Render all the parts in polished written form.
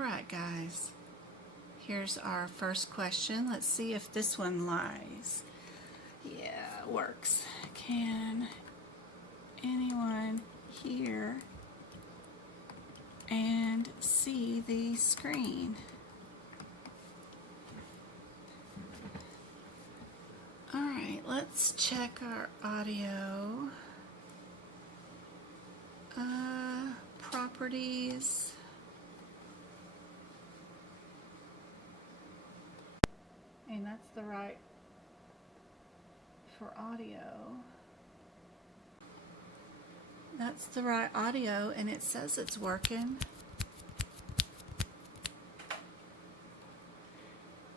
Alright guys, here's our first question. Let's see if this one lies. Yeah, it works. Can anyone hear and see the screen? Alright, let's check our audio. Properties. And that's the right for audio. That's the right audio, and it says it's working.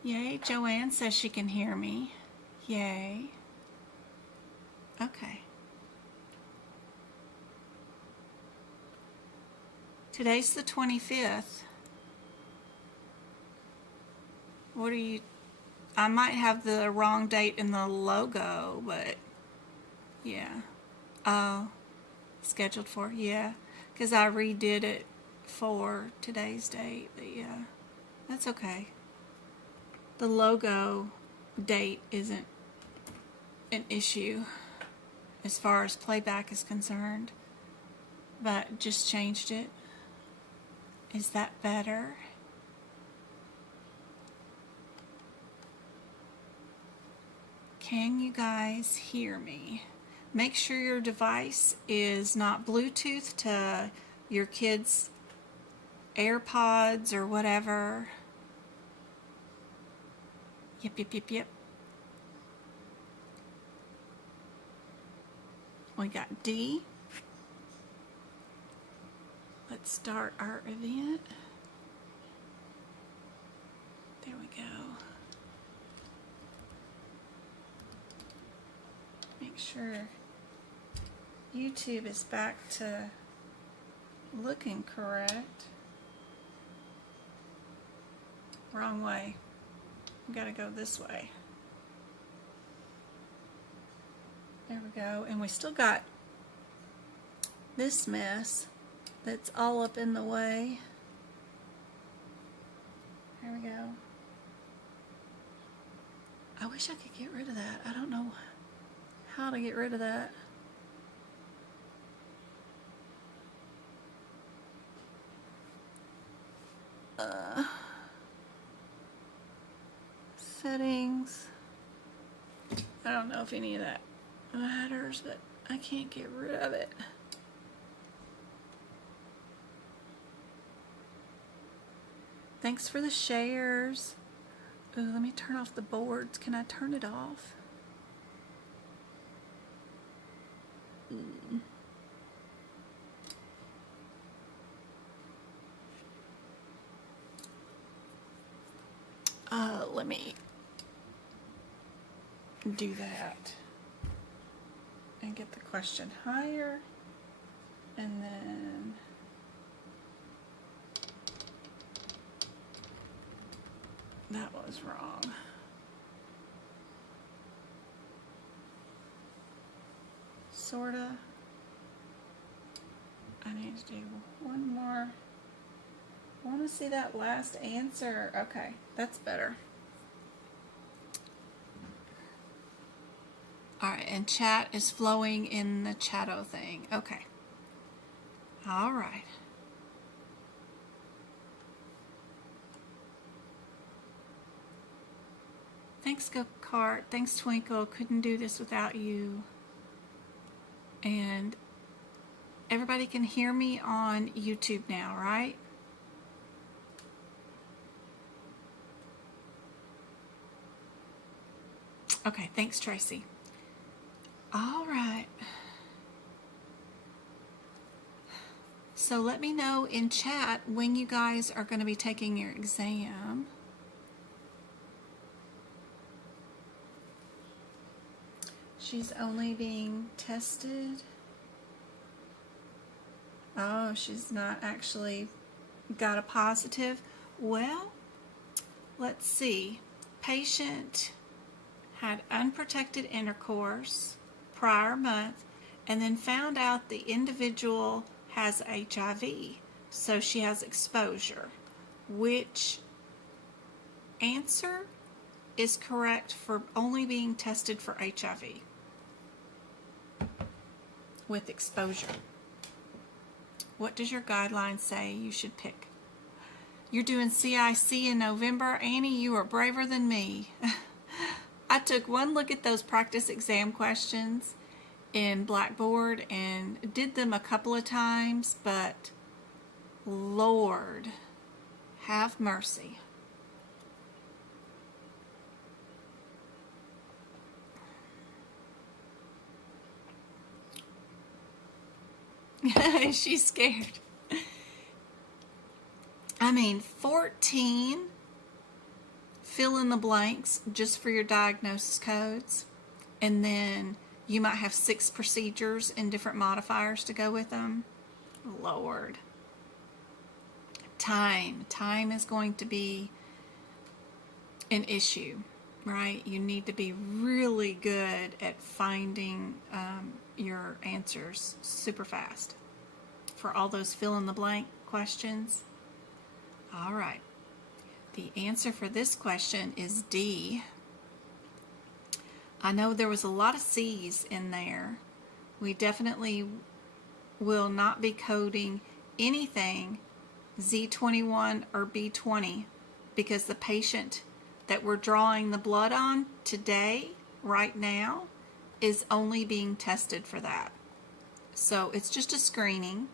Yay, Joanne says she can hear me. Yay. Okay. Today's the 25th. What are you... I might have the wrong date in the logo, but yeah. Oh, scheduled for, yeah. Because I redid it for today's date, but yeah. That's okay. The logo date isn't an issue as far as playback is concerned, but just changed it. Is that better? Can you guys hear me? Make sure your device is not Bluetooth to your kids' AirPods or whatever. Yep. We got D. Let's start our event. There we go. Make sure YouTube is back to looking correct. Wrong way. We gotta go this way. There we go. And we still got this mess that's all up in the way. There we go. I wish I could get rid of that. I don't know how to get rid of that. Settings. I don't know if any of that matters, but I can't get rid of it. Thanks for the shares. Ooh, let me turn off the boards. Can I turn it off? Let me do that and get the question higher, and then that was wrong. Sorta. I need to do one more. I want to see that last answer. Okay, that's better. Alright, and chat is flowing in the chatto thing. Okay. Alright. Thanks, Go-Kart. Thanks, Twinkle. Couldn't do this without you. And everybody can hear me on YouTube now, right? Okay, thanks, Tracy. All right. So let me know in chat when you guys are going to be taking your exam. She's only being tested. Oh, she's not actually got a positive. Well, let's see. Patient had unprotected intercourse prior month and then found out the individual has HIV, so she has exposure. which answer is correct for only being tested for HIV with exposure. What does your guideline say you should pick? You're doing CIC in November. Annie, you are braver than me. I took one look at those practice exam questions in Blackboard and did them a couple of times, but Lord, have mercy. She's scared. I mean, 14 fill in the blanks just for your diagnosis codes, and then you might have 6 procedures and different modifiers to go with them. Lord. Time is going to be an issue, right? You need to be really good at finding your answers super fast for all those fill in the blank questions. All right. The answer for this question is D. I know there was a lot of C's in there. We definitely will not be coding anything Z21 or B20 because the patient that we're drawing the blood on today, right now, is only being tested for that. So it's just a screening.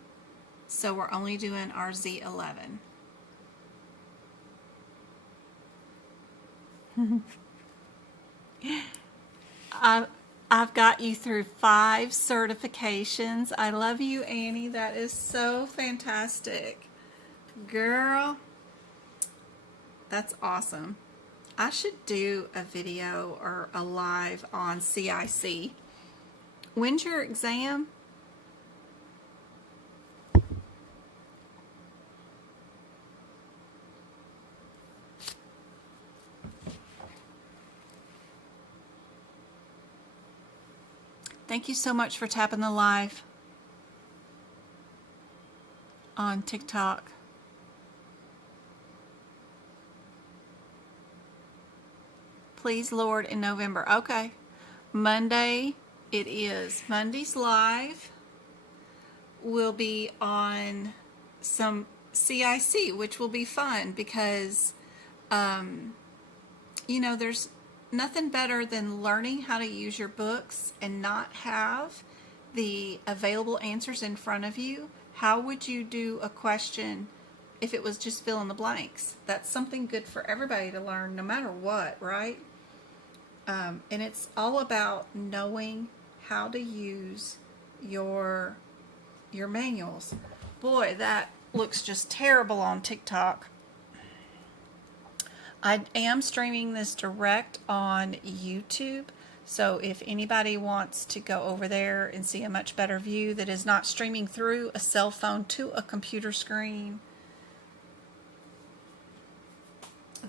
So we're only doing our Z11. I've got you through 5 certifications. I love you, Annie. That is so fantastic. Girl, that's awesome. I should do a video or a live on CIC. When's your exam? Thank you so much for tapping the live on TikTok. Please, Lord, in November. Okay. Monday it is. Monday's live will be on some CIC, which will be fun because, you know, there's nothing better than learning how to use your books and not have the available answers in front of you. How would you do a question if it was just fill in the blanks? That's something good for everybody to learn no matter what, right? And it's all about knowing how to use your manuals. Boy, that looks just terrible on TikTok. I am streaming this direct on YouTube, so if anybody wants to go over there and see a much better view that is not streaming through a cell phone to a computer screen,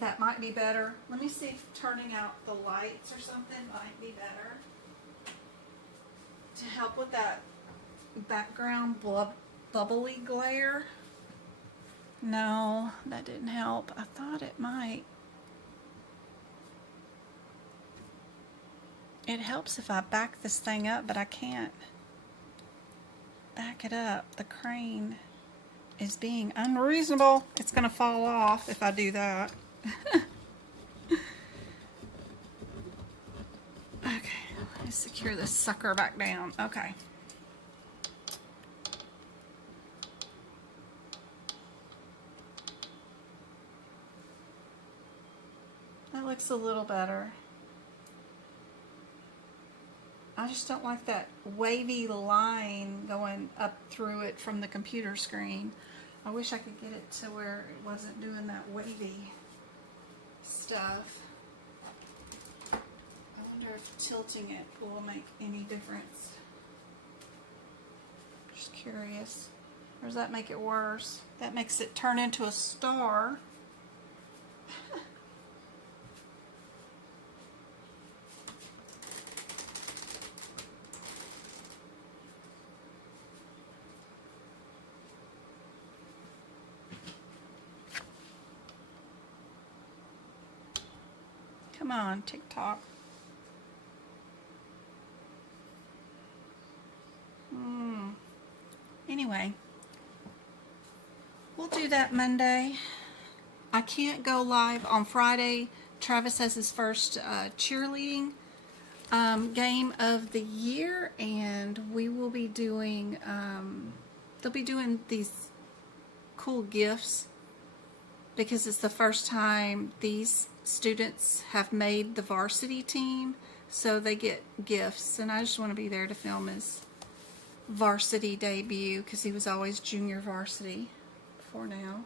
that might be better. Let me see if turning out the lights or something might be better to help with that background bubbly glare. No, that didn't help. I thought it might. It helps if I back this thing up, but I can't back it up. The crane is being unreasonable. It's going to fall off if I do that. Okay, let's secure this sucker back down. Okay. That looks a little better. I just don't like that wavy line going up through it from the computer screen. I wish I could get it to where it wasn't doing that wavy stuff. I wonder if tilting it will make any difference. Just curious. Or does that make it worse? That makes it turn into a star. Come on, TikTok. Anyway, we'll do that Monday. I can't go live on Friday. Travis has his first cheerleading game of the year, and we will be doing, they'll be doing these cool gifts because it's the first time these students have made the varsity team, so they get gifts, and I just want to be there to film his varsity debut because he was always junior varsity before now.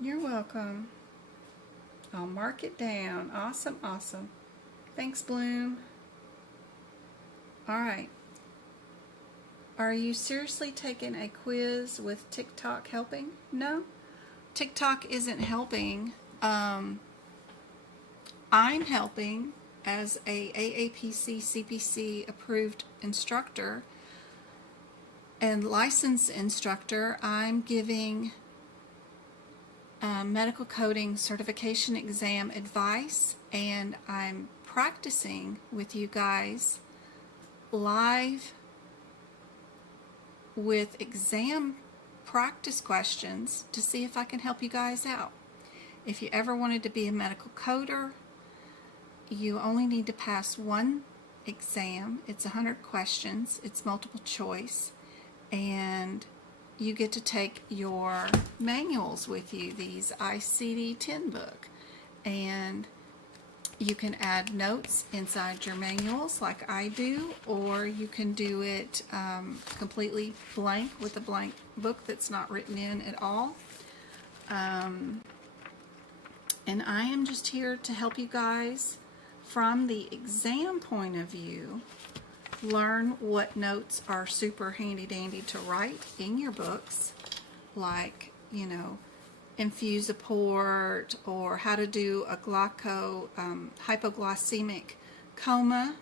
You're welcome. I'll mark it down. Awesome, awesome. Thanks, Bloom. All right. Are you seriously taking a quiz with TikTok helping? No, TikTok isn't helping. I'm helping as a AAPC CPC approved instructor and licensed instructor. I'm giving medical coding certification exam advice, and I'm practicing with you guys live with exam practice questions to see if I can help you guys out. If you ever wanted to be a medical coder, you only need to pass one exam. It's 100 questions. It's multiple choice, and you get to take your manuals with you, these ICD-10 book, and you can add notes inside your manuals like I do, or you can do it completely blank with a blank book that's not written in at all. And I am just here to help you guys from the exam point of view learn what notes are super handy dandy to write in your books, like, you know, infuse a port, or how to do a hypoglycemic coma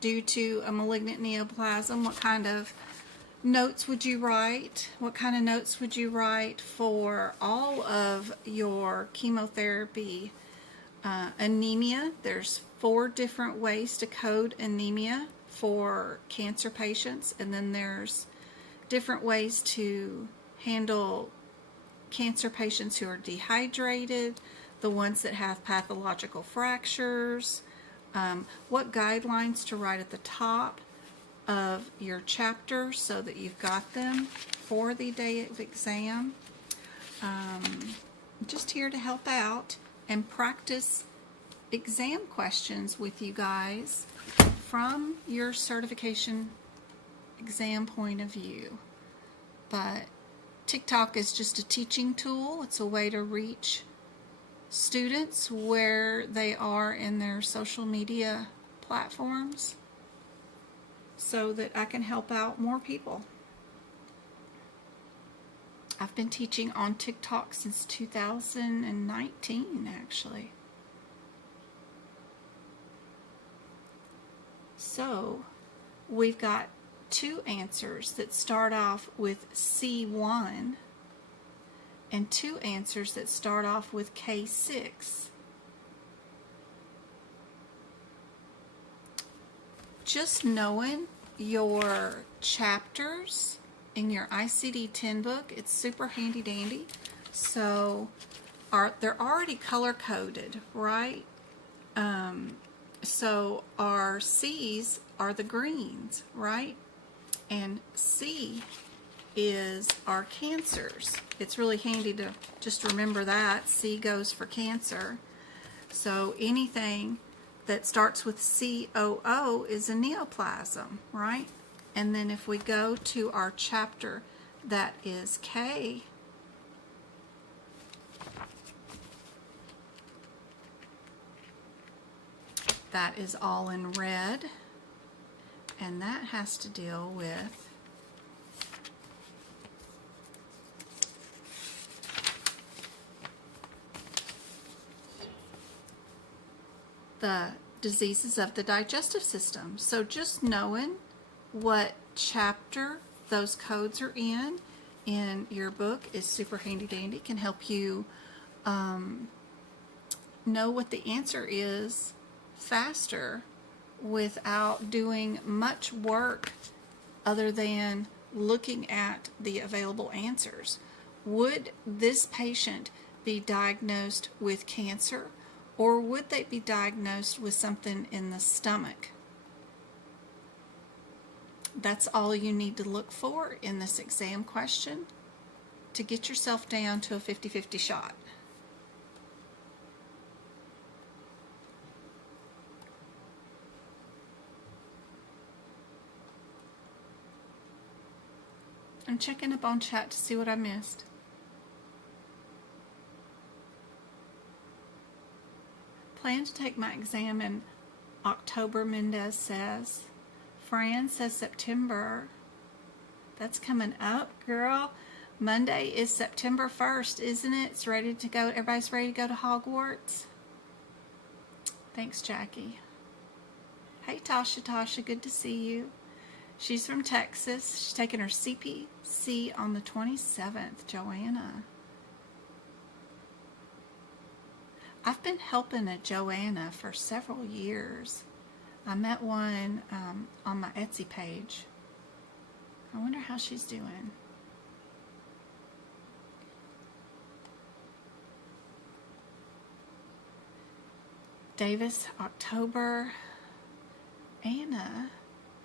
due to a malignant neoplasm. What kind of notes would you write? What kind of notes would you write for all of your chemotherapy? Anemia. There's 4 different ways to code anemia for cancer patients, and then there's different ways to handle cancer patients who are dehydrated, the ones that have pathological fractures, what guidelines to write at the top of your chapter so that you've got them for the day of exam. I'm just here to help out and practice exam questions with you guys from your certification exam point of view. But TikTok is just a teaching tool. It's a way to reach students where they are in their social media platforms so that I can help out more people. I've been teaching on TikTok since 2019, actually. So we've got 2 answers that start off with C1 and 2 answers that start off with K6. Just knowing your chapters in your ICD-10 book, it's super handy dandy. So they're already color coded, right? So our C's are the greens, right? And C is our cancers. It's really handy to just remember that. C goes for cancer. So anything that starts with COO is a neoplasm, right? And then if we go to our chapter that is K, that is all in red, and that has to deal with the diseases of the digestive system. So just knowing what chapter those codes are in your book is super handy dandy, can help you know what the answer is faster without doing much work other than looking at the available answers. Would this patient be diagnosed with cancer, or would they be diagnosed with something in the stomach? That's all you need to look for in this exam question to get yourself down to a 50-50 shot. I'm checking up on chat to see what I missed. Plan to take my exam in October, Mendez says. Fran says September. That's coming up, girl. Monday is September 1st, isn't it? It's ready to go. Everybody's ready to go to Hogwarts. Thanks, Jackie. Hey, Tasha, good to see you. She's from Texas. She's taking her CPC on the 27th, Joanna. I've been helping a Joanna for several years. I met one on my Etsy page. I wonder how she's doing. Davis, October. Anna,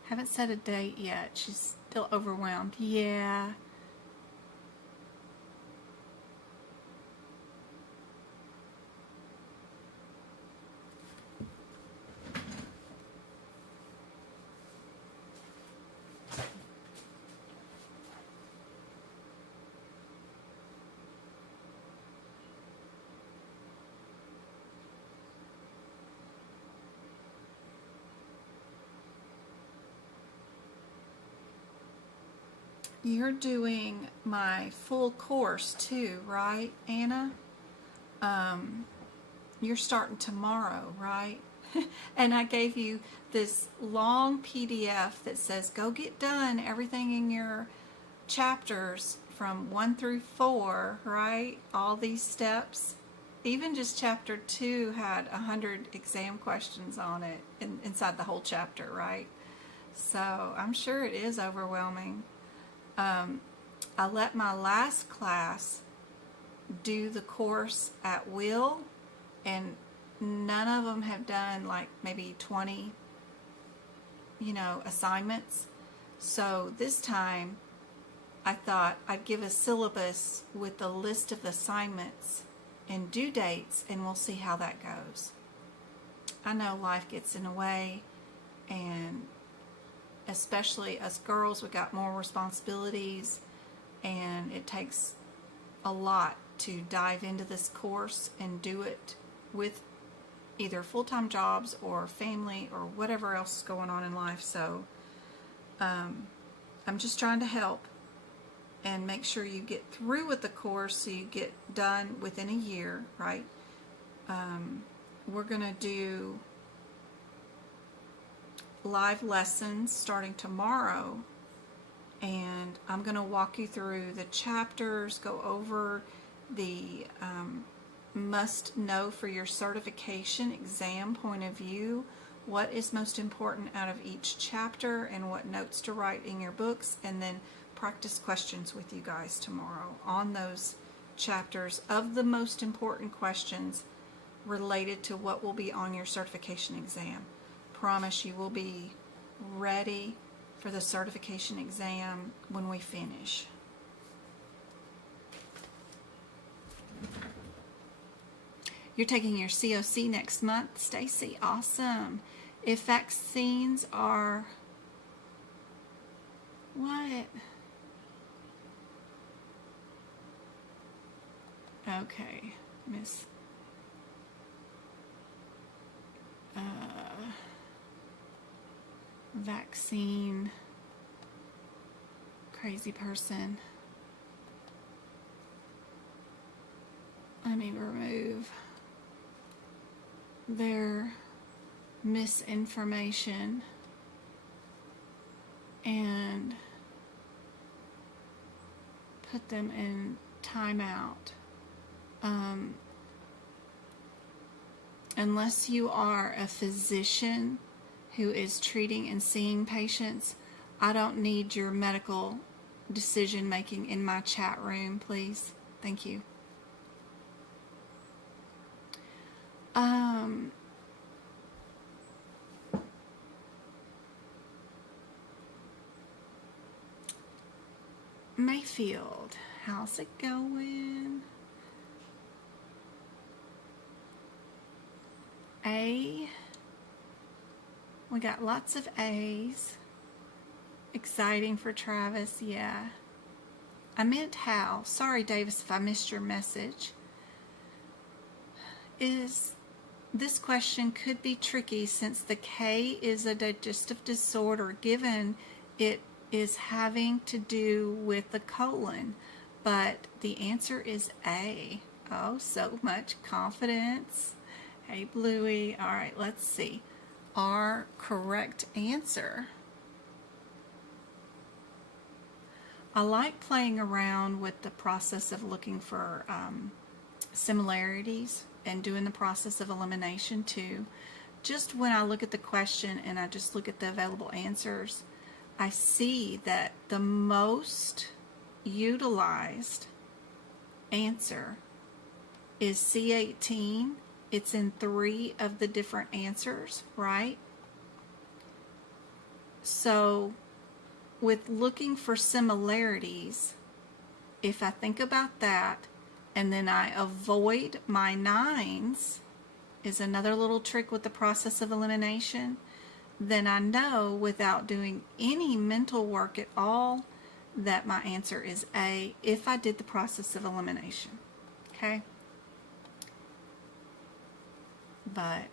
haven't set a date yet. She's still overwhelmed. Yeah. You're doing my full course too, right, Anna? You're starting tomorrow, right? And I gave you this long PDF that says go get done everything in your chapters from 1 through 4, right? All these steps. Even just chapter 2 had 100 exam questions on it inside the whole chapter, right? So I'm sure it is overwhelming. I let my last class do the course at will, and none of them have done like maybe 20, assignments. So this time I thought I'd give a syllabus with a list of assignments and due dates, and we'll see how that goes. I know life gets in the way, and especially us girls, we got more responsibilities, and it takes a lot to dive into this course and do it with either full-time jobs or family or whatever else is going on in life. So I'm just trying to help and make sure you get through with the course so you get done within a year, right? We're going to do live lessons starting tomorrow, and I'm going to walk you through the chapters, go over the must know for your certification exam point of view, what is most important out of each chapter and what notes to write in your books, and then practice questions with you guys tomorrow on those chapters of the most important questions related to what will be on your certification exam. Promise you will be ready for the certification exam when we finish. You're taking your COC next month, Stacy. Awesome. If vaccines are what? Okay, Miss. Vaccine. Crazy person. Let me remove their misinformation and put them in timeout. Unless you are a physician who is treating and seeing patients, I don't need your medical decision making in my chat room, please. Thank you. Mayfield, how's it going? A. We got lots of A's. Exciting for Travis, yeah. I meant how. Sorry, Davis, if I missed your message. This question could be tricky since the K is a digestive disorder, given it is having to do with the colon, but the answer is A. Oh, so much confidence. Hey, Bluey. All right, let's see. Our correct answer. I like playing around with the process of looking for similarities and doing the process of elimination too. Just when I look at the question and I just look at the available answers, I see that the most utilized answer is C18. It's in 3 of the different answers, right? So with looking for similarities, if I think about that and then I avoid my 9s, is another little trick with the process of elimination, then I know without doing any mental work at all that my answer is A if I did the process of elimination. Okay? But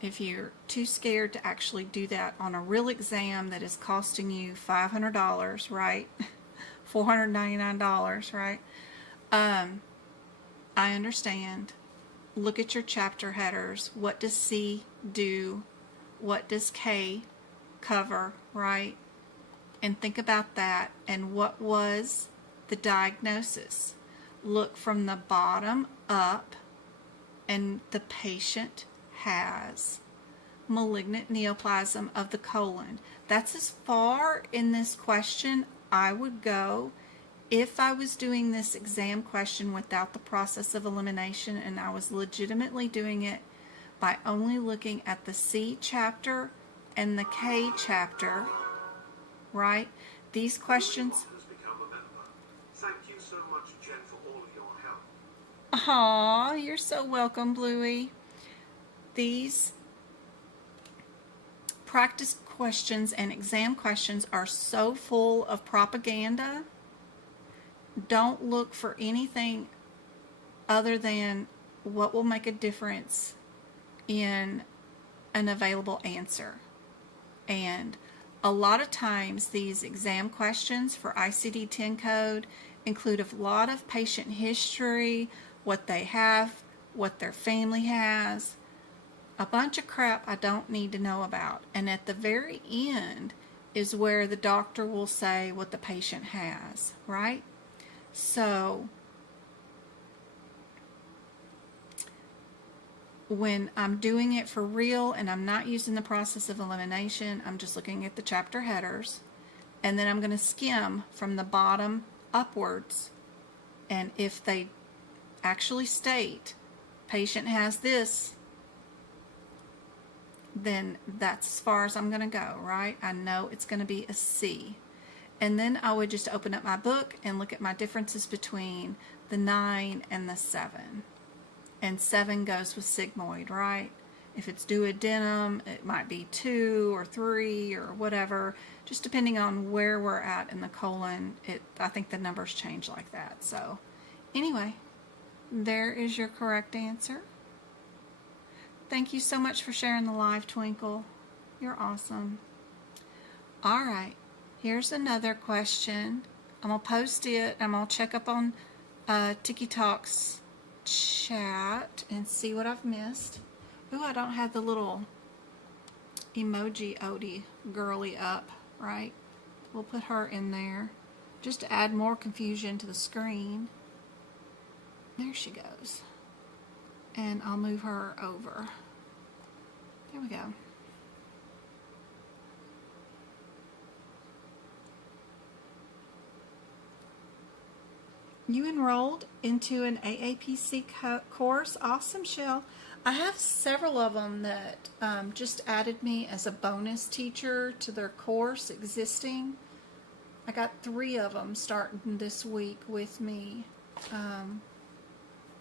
if you're too scared to actually do that on a real exam that is costing you $500, right? $499, right? I understand. Look at your chapter headers. What does C do? What does K cover, right? And think about that. And what was the diagnosis? Look from the bottom up, and the patient has malignant neoplasm of the colon. That's as far in this question I would go if I was doing this exam question without the process of elimination and I was legitimately doing it by only looking at the C chapter and the K chapter, right? These questions. Thank you so much, Jen, for all of your help. Aw, you're so welcome, Bluey. These practice questions and exam questions are so full of propaganda. Don't look for anything other than what will make a difference in an available answer. And a lot of times these exam questions for ICD-10 code include a lot of patient history, what they have, what their family has, a bunch of crap I don't need to know about. And at the very end is where the doctor will say what the patient has, right? So when I'm doing it for real and I'm not using the process of elimination, I'm just looking at the chapter headers, and then I'm going to skim from the bottom upwards. And if they actually state patient has this, then that's as far as I'm going to go, right? I know it's going to be a C. And then I would just open up my book and look at my differences between the 9 and the 7. And 7 goes with sigmoid, right? If it's duodenum, it might be 2 or 3 or whatever, just depending on where we're at in the colon. I think the numbers change like that. So anyway, there is your correct answer. Thank you so much for sharing the live, Twinkle. You're awesome. All right, here's another question. I'm going to post it. I'm going to check up on Tiki Talk's chat and see what I've missed. Ooh, I don't have the little emoji Odie girly up, right? We'll put her in there. just to add more confusion to the screen. There she goes. And I'll move her over. There we go. You enrolled into an AAPC course. Awesome, Shell. I have several of them that just added me as a bonus teacher to their course existing. I got 3 of them starting this week with me.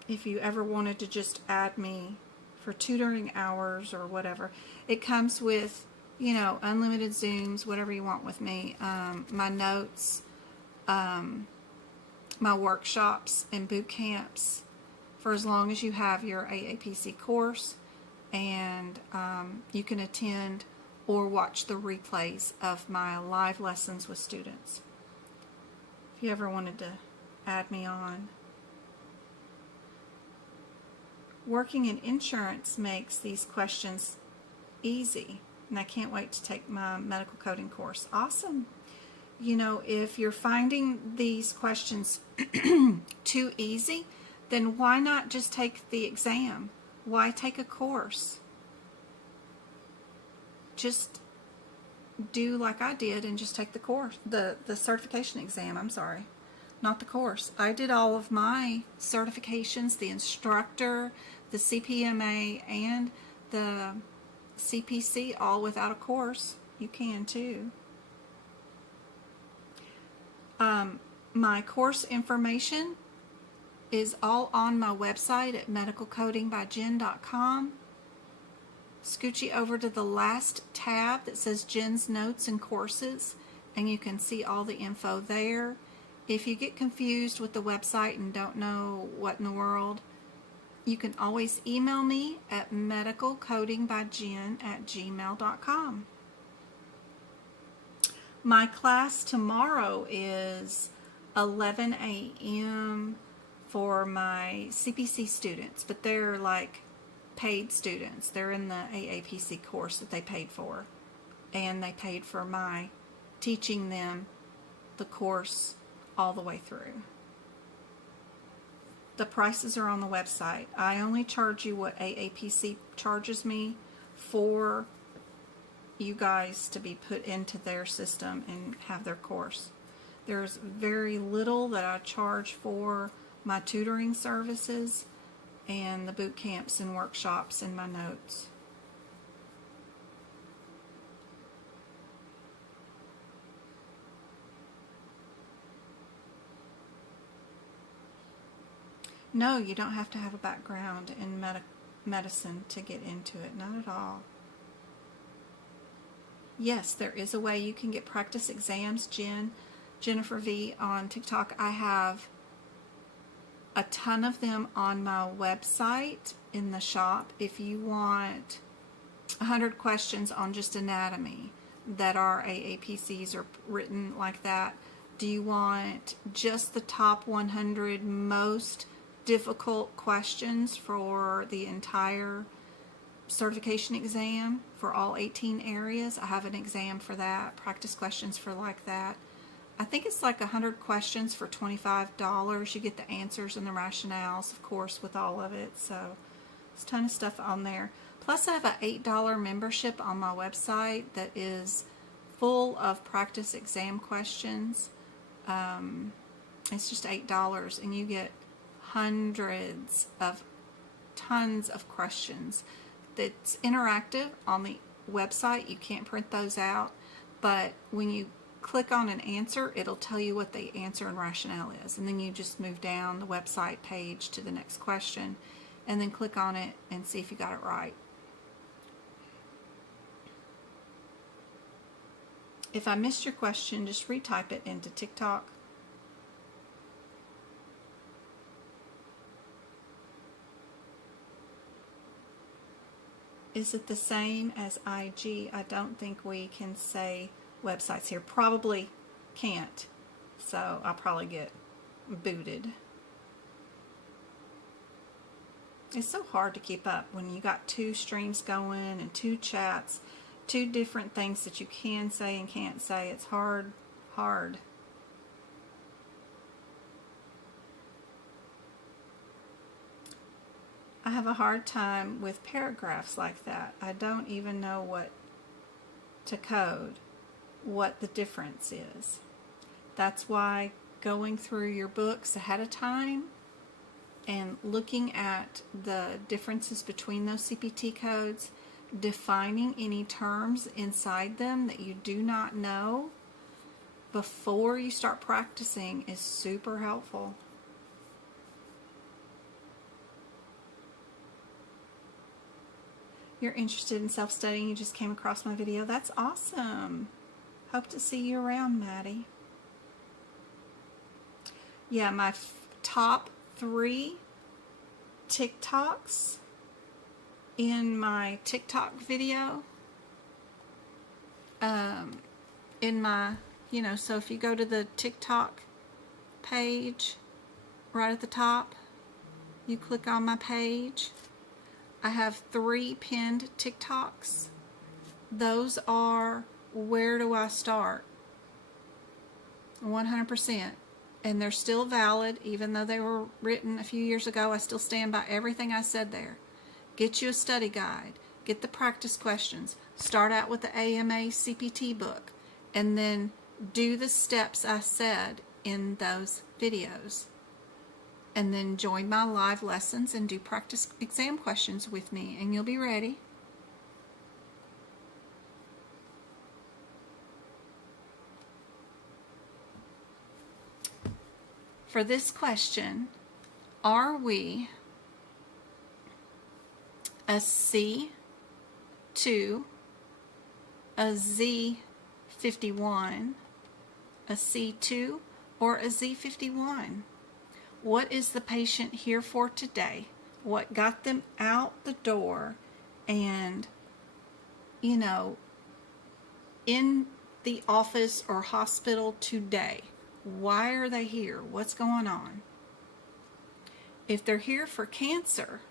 If you ever wanted to just add me for tutoring hours or whatever, it comes with, you know, unlimited Zooms, whatever you want with me, my notes, my workshops and boot camps for as long as you have your AAPC course, and you can attend or watch the replays of my live lessons with students if you ever wanted to add me on. Working in insurance makes these questions easy, and I can't wait to take my medical coding course. Awesome. You know, if you're finding these questions too easy, then why not just take the exam? Why take a course? Just do like I did and just take the course, the certification exam, I'm sorry, not the course. I did all of my certifications, the instructor, the CPMA, and the CPC, all without a course. You can too. My course information is all on my website at medicalcodingbyjen.com. Scoochie over to the last tab that says Jen's Notes and Courses, and you can see all the info there. If you get confused with the website and don't know what in the world, you can always email me at medicalcodingbyjen@gmail.com. My class tomorrow is 11 a.m. for my CPC students, but they're like paid students. They're in the AAPC course that they paid for, and they paid for my teaching them the course all the way through. The prices are on the website. I only charge you what AAPC charges me for you guys to be put into their system and have their course. There's very little that I charge for my tutoring services and the boot camps and workshops and my notes. No, you don't have to have a background in medicine to get into it. Not at all. Yes, there is a way you can get practice exams, Jennifer V on TikTok. I have a ton of them on my website in the shop. If you want 100 questions on just anatomy that are AAPCs or written like that, do you want just the top 100 most difficult questions for the entire certification exam for all 18 areas? I have an exam for that, practice questions for like that. I think it's like 100 questions for $25. You get the answers and the rationales, of course, with all of it. So there's a ton of stuff on there. Plus I have an $8 membership on my website that is full of practice exam questions. It's just $8, and you get tons of questions. That's interactive on the website. You can't print those out, but when you click on an answer, it'll tell you what the answer and rationale is, and then you just move down the website page to the next question and then click on it and see if you got it right. If I missed your question, just retype it into TikTok. Is it the same as IG? I don't think we can say websites here. Probably can't. So I'll probably get booted. It's so hard to keep up when you got 2 streams going and 2 chats, 2 different things that you can say and can't say. It's hard. I have a hard time with paragraphs like that. I don't even know what to code, what the difference is. That's why going through your books ahead of time and looking at the differences between those CPT codes, defining any terms inside them that you do not know before you start practicing is super helpful. You're interested in self-studying, you just came across my video. That's awesome. Hope to see you around, Maddie. Yeah, my top 3 TikToks in my TikTok video, in my, so if you go to the TikTok page right at the top, you click on my page, I have 3 pinned TikToks. Those are where do I start? 100%. And they're still valid, even though they were written a few years ago. I still stand by everything I said there. Get you a study guide. Get the practice questions. Start out with the AMA CPT book. And then do the steps I said in those videos. And then join my live lessons and do practice exam questions with me, and you'll be ready. For this question, are we a C2, a Z51, a C2, or a Z51? What is the patient here for today? What got them out the door and, in the office or hospital today? Why are they here? What's going on? If they're here for cancer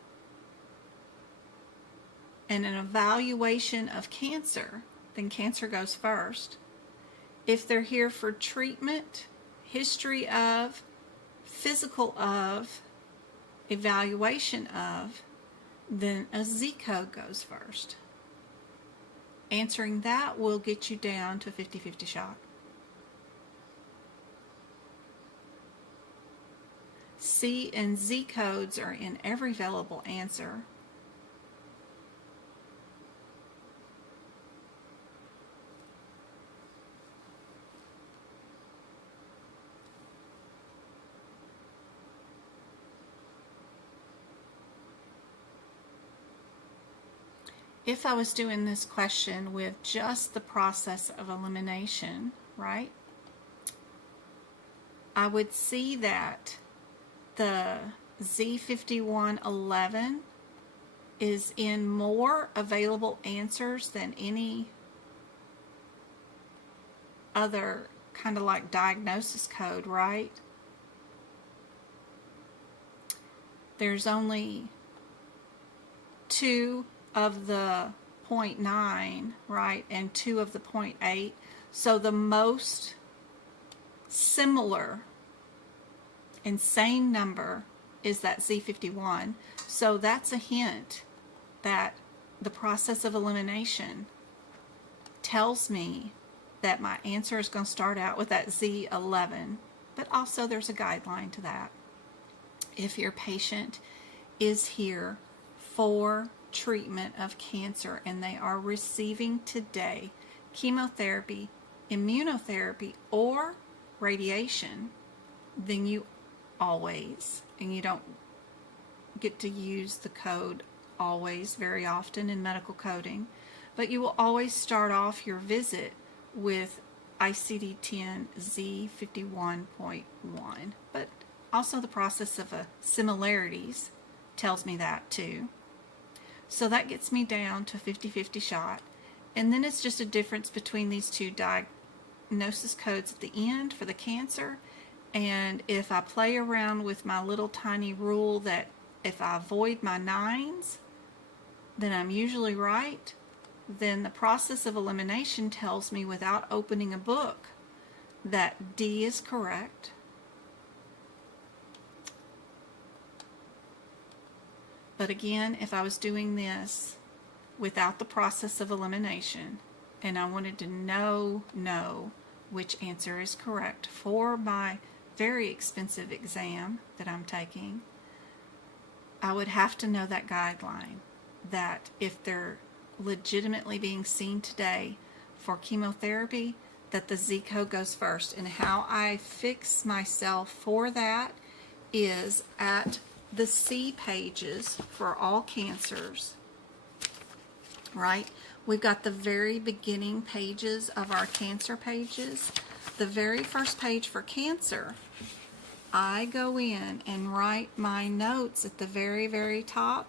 and an evaluation of cancer, then cancer goes first. If they're here for treatment, history of, physical of, evaluation of, then a Z code goes first. Answering that will get you down to a 50-50 shot. C and Z codes are in every available answer. If I was doing this question with just the process of elimination, right, I would see that the Z5111 is in more available answers than any other kind of like diagnosis code, right? There's only 2 of the 0.9, right, and 2 of the 0.8. So the most similar and same number is that Z51. So that's a hint that the process of elimination tells me that my answer is going to start out with that Z11. But also there's a guideline to that. If your patient is here for treatment of cancer and they are receiving today chemotherapy, immunotherapy, or radiation, then you always, and you don't get to use the code always very often in medical coding, but you will always start off your visit with ICD-10 Z51.1. But also the process of similarities tells me that too. So that gets me down to 50-50 shot. And then it's just a difference between these 2 diagnosis codes at the end for the cancer. And if I play around with my little tiny rule that if I avoid my 9s, then I'm usually right, then the process of elimination tells me without opening a book that D is correct. But again, if I was doing this without the process of elimination, and I wanted to know which answer is correct for my very expensive exam that I'm taking, I would have to know that guideline, that if they're legitimately being seen today for chemotherapy, that the Z code goes first. And how I fix myself for that is at the C pages for all cancers, right? We've got the very beginning pages of our cancer pages. The very first page for cancer, I go in and write my notes at the very, very top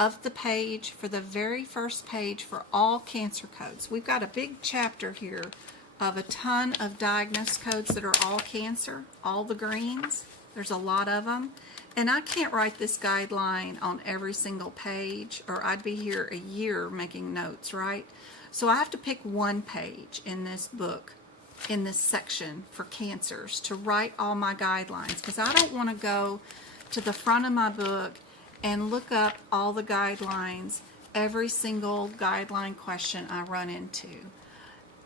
of the page for the very first page for all cancer codes. We've got a big chapter here of a ton of diagnosis codes that are all cancer, all the greens. There's a lot of them. And I can't write this guideline on every single page, or I'd be here a year making notes, right? So I have to pick one page in this book, in this section for cancers, to write all my guidelines, because I don't want to go to the front of my book and look up all the guidelines, every single guideline question I run into.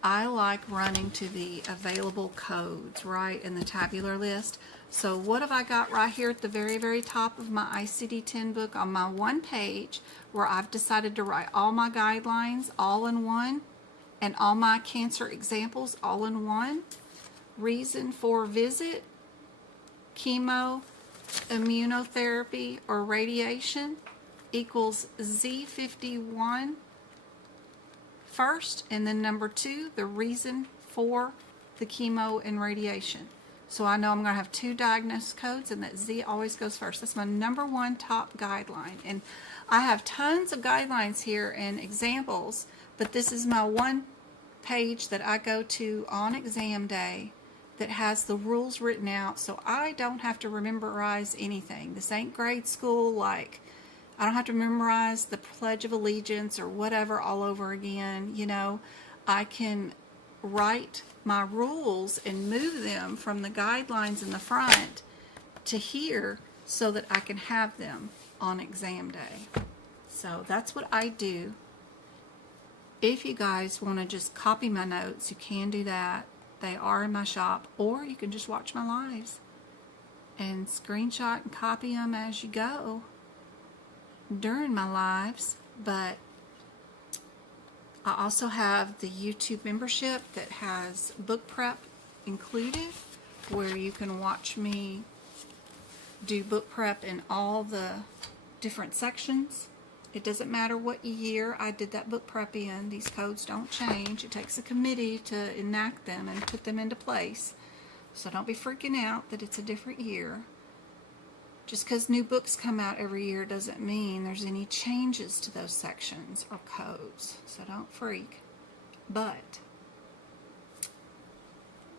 I like running to the available codes, right, in the tabular list. So what have I got right here at the very, very top of my ICD-10 book on my one page, where I've decided to write all my guidelines all in one and all my cancer examples all in one? Reason for visit, chemo, immunotherapy, or radiation equals Z51 first, and then number 2, the reason for the chemo and radiation. So I know I'm going to have 2 diagnosis codes, and that Z always goes first. That's my number 1 top guideline. And I have tons of guidelines here and examples, but this is my one page that I go to on exam day that has the rules written out, so I don't have to memorize anything. This ain't grade school, like I don't have to memorize the Pledge of Allegiance or whatever all over again. You know, I can write my rules and move them from the guidelines in the front to here so that I can have them on exam day. So that's what I do. If you guys want to just copy my notes, you can do that. They are in my shop, or you can just watch my lives and screenshot and copy them as you go during my lives. But I also have the YouTube membership that has book prep included, where you can watch me do book prep in all the different sections. It doesn't matter what year I did that book prep in. These codes don't change. It takes a committee to enact them and put them into place. So don't be freaking out that it's a different year. Just because new books come out every year doesn't mean there's any changes to those sections or codes. So don't freak. But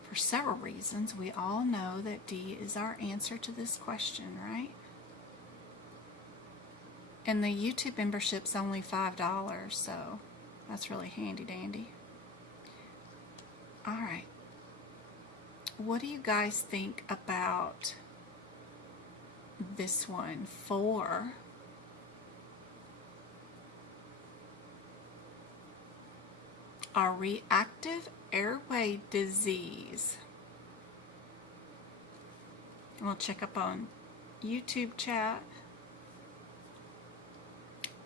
for several reasons, we all know that D is our answer to this question, right? And the YouTube membership's only $5, so that's really handy dandy. Alright. What do you guys think about this one for a reactive airway disease? And we'll check up on YouTube chat.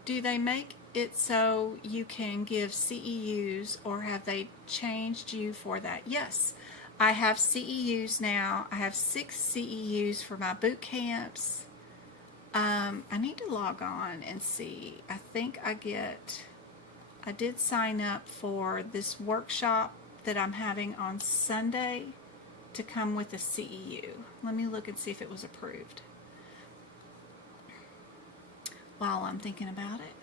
Do they make it so you can give CEUs, or have they changed you for that? Yes, I have CEUs now. I have 6 CEUs for my boot camps. I need to log on and see. I think I did sign up for this workshop that I'm having on Sunday to come with a CEU. Let me look and see if it was approved while I'm thinking about it.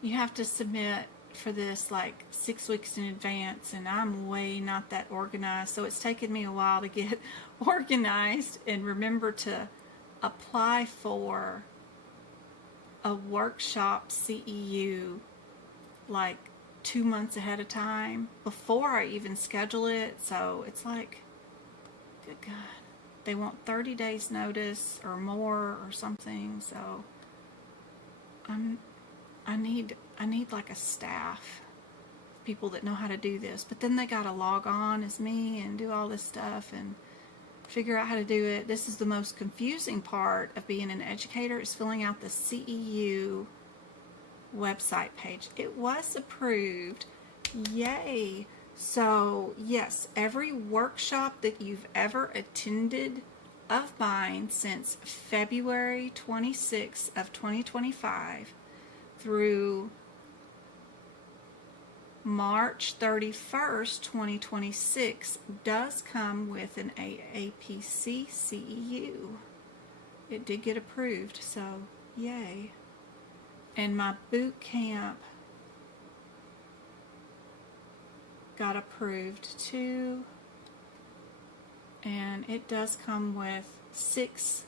You have to submit for this like 6 weeks in advance, and I'm way not that organized, so it's taken me a while to get organized and remember to apply for a workshop CEU like 2 months ahead of time before I even schedule it. So it's like, good God, they want 30 days notice or more or something. So I need like a staff, people that know how to do this. But then they got to log on as me and do all this stuff and figure out how to do it. This is the most confusing part of being an educator, is filling out the CEU website page. It was approved. Yay. So yes, every workshop that you've ever attended of mine since February 26th of 2025 through March 31st, 2026 does come with an aapc CEU. It did get approved, so yay. And my boot camp got approved too, and it does come with 6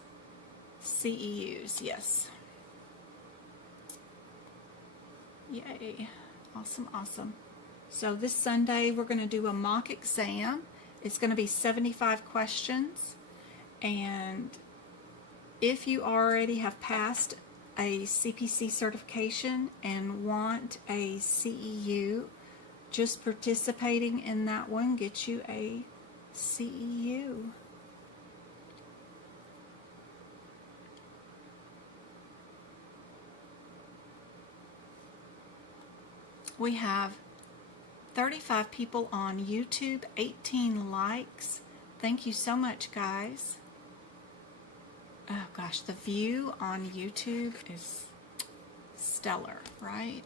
CEUs. Yes. Yay. Awesome, awesome. So this Sunday we're going to do a mock exam. It's going to be 75 questions, and if you already have passed a CPC certification and want a CEU, just participating in that one gets you a CEU. We have 35 people on YouTube, 18 likes. Thank you so much, guys. Oh gosh, the view on YouTube is stellar, right?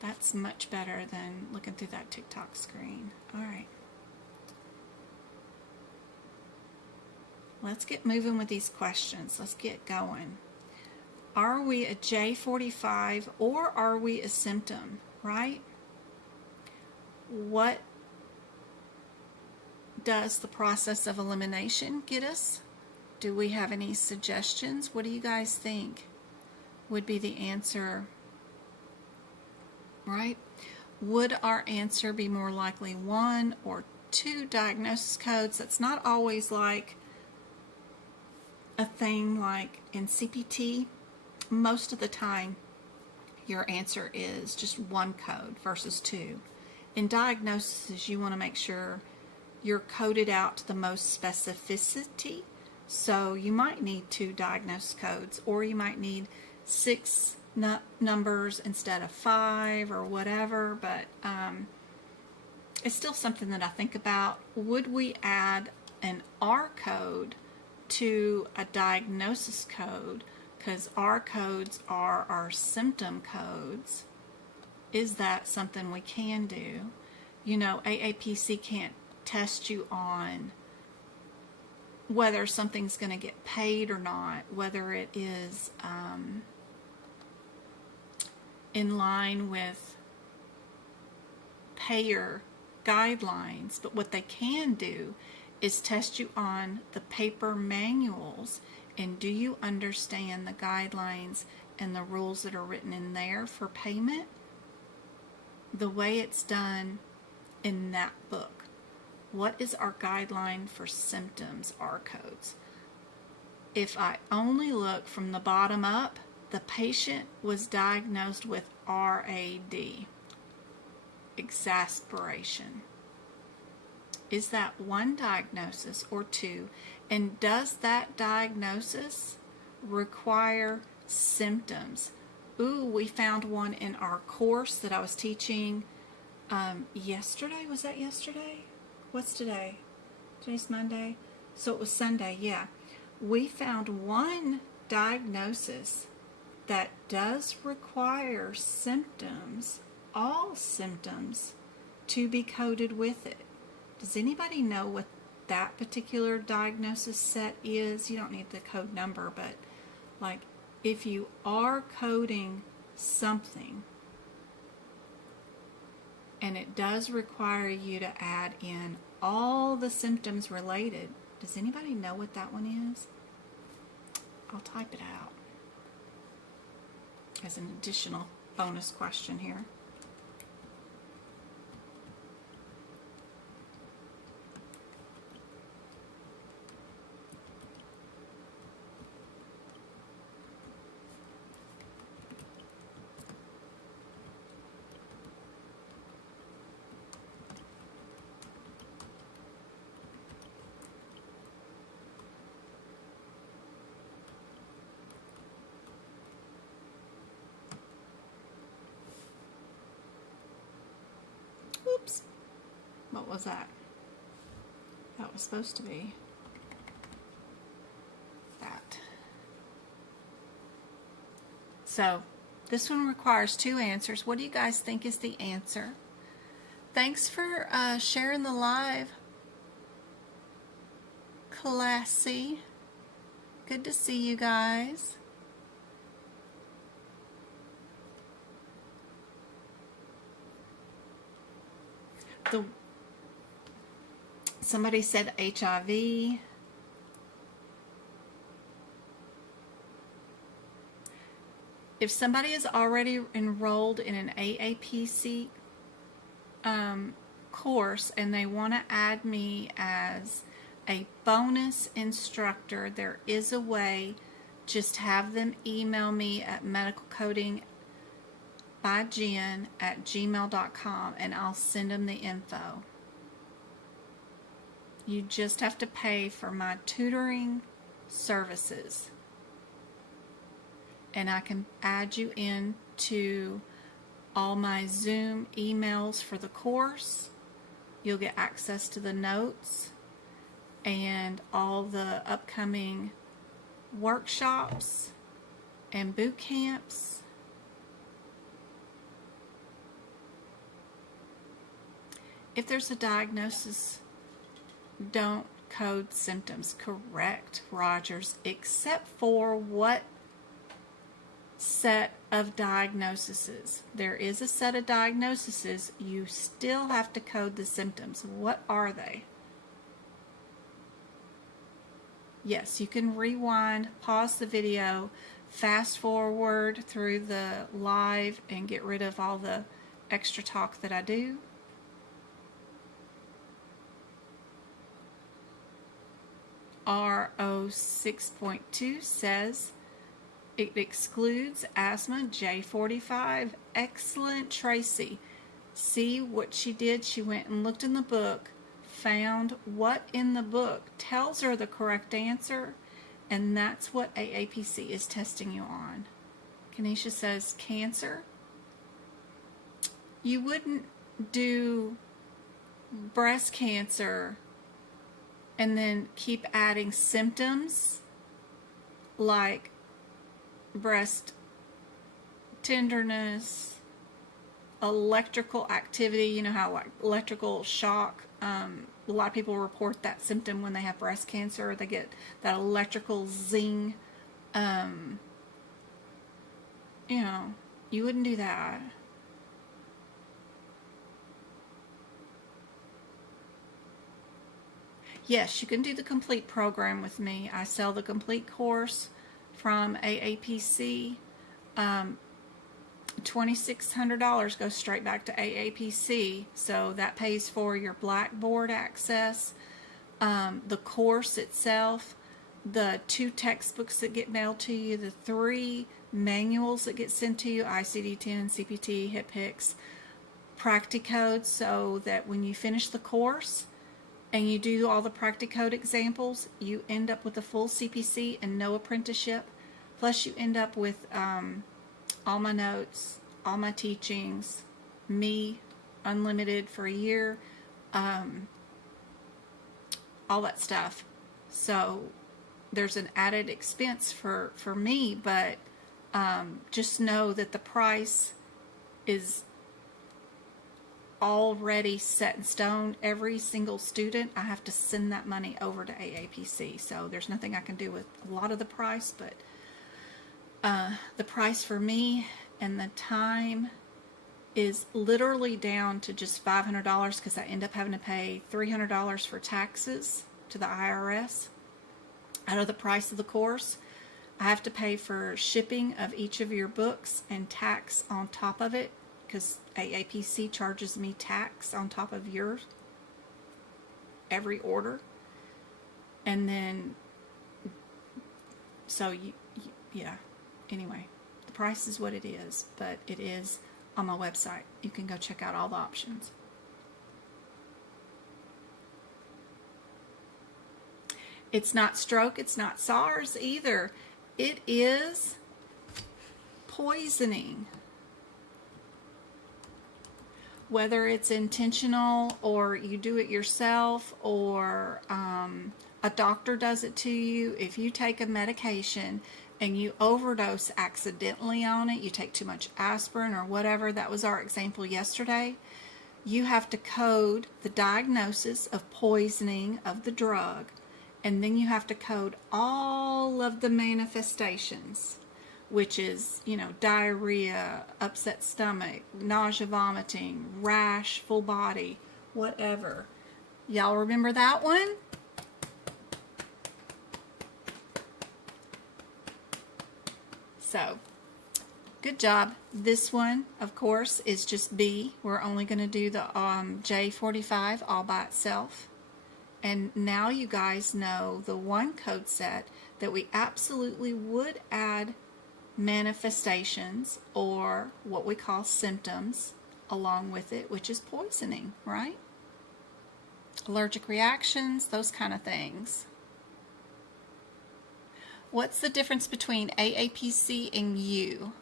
That's much better than looking through that TikTok screen. All right. Let's get moving with these questions. Let's get going. Are we a J45 or are we a symptom, right? What does the process of elimination get us? Do we have any suggestions? What do you guys think would be the answer, right? Would our answer be more likely 1 or 2 diagnosis codes? That's not always like a thing like in CPT. Most of the time your answer is just 1 code versus 2. In diagnosis, you want to make sure you're coded out to the most specificity. So you might need 2 diagnosis codes, or you might need 6 numbers instead of 5 or whatever, but it's still something that I think about. Would we add an R code to a diagnosis code, because R codes are our symptom codes? Is that something we can do? You know, AAPC can't test you on whether something's going to get paid or not, whether it is in line with payer guidelines, but what they can do is test you on the paper manuals, and do you understand the guidelines and the rules that are written in there for payment the way it's done in that book? What is our guideline for symptoms, R codes? If I only look from the bottom up, the patient was diagnosed with RAD, exasperation. Is that 1 diagnosis or 2? And does that diagnosis require symptoms? Ooh, we found one in our course that I was teaching yesterday. Was that yesterday? What's today? Today's Monday. So it was Sunday, yeah. We found 1 diagnosis that does require symptoms, all symptoms, to be coded with it. Does anybody know what that particular diagnosis set is? You don't need the code number, but like if you are coding something and it does require you to add in all the symptoms related, does anybody know what that one is? I'll type it out as an additional bonus question here. What was that? That was supposed to be that. So this one requires 2 answers. What do you guys think is the answer? Thanks for sharing the live, Classy. Good to see you guys. Somebody said HIV. If somebody is already enrolled in an AAPC course and they want to add me as a bonus instructor, there is a way. Just have them email me at medicalcodingbyjen@gmail.com and I'll send them the info. You just have to pay for my tutoring services, and I can add you into all my Zoom emails for the course. You'll get access to the notes and all the upcoming workshops and boot camps. If there's a diagnosis, don't code symptoms. Correct, Rogers, except for what set of diagnoses. There is a set of diagnoses. You still have to code the symptoms. What are they? Yes, you can rewind, pause the video, fast forward through the live and get rid of all the extra talk that I do. RO 6.2 says it excludes asthma. J45. Excellent, Tracy. See what she did? She went and looked in the book, found what in the book tells her the correct answer, and that's what AAPC is testing you on. Kanisha says cancer. You wouldn't do breast cancer and then keep adding symptoms like breast tenderness, electrical activity. You know how like electrical shock, a lot of people report that symptom when they have breast cancer. They get that electrical zing. You know, you wouldn't do that. Yes, you can do the complete program with me. I sell the complete course from AAPC. $2,600 goes straight back to AAPC, so that pays for your Blackboard access, the course itself, the 2 textbooks that get mailed to you, the 3 manuals that get sent to you, ICD-10, CPT, HIPHICS, Practicode, so that when you finish the course and you do all the Practicode examples, you end up with a full CPC and no apprenticeship. Plus you end up with all my notes, all my teachings, me, unlimited for a year, all that stuff. So there's an added expense for me, but just know that the price is already set in stone. Every single student, I have to send that money over to AAPC. So there's nothing I can do with a lot of the price, but the price for me and the time is literally down to just $500 because I end up having to pay $300 for taxes to the IRS out of the price of the course. I have to pay for shipping of each of your books and tax on top of it, because AAPC charges me tax on top of yours every order. And then, so yeah, anyway, the price is what it is, but it is on my website. You can go check out all the options. It's not stroke, it's not SARS either. It is poisoning. whether it's intentional or you do it yourself or a doctor does it to you, if you take a medication and you overdose accidentally on it, you take too much aspirin or whatever, that was our example yesterday, you have to code the diagnosis of poisoning of the drug, and then you have to code all of the manifestations, which is, you know, diarrhea, upset stomach, nausea, vomiting, rash, full body, whatever. Y'all remember that one? So, good job. This one, of course, is just B. We're only going to do the J45 all by itself. And now you guys know the one code set that we absolutely would add manifestations or what we call symptoms along with it, which is poisoning, right? Allergic reactions, those kind of things. What's the difference between AAPC and U?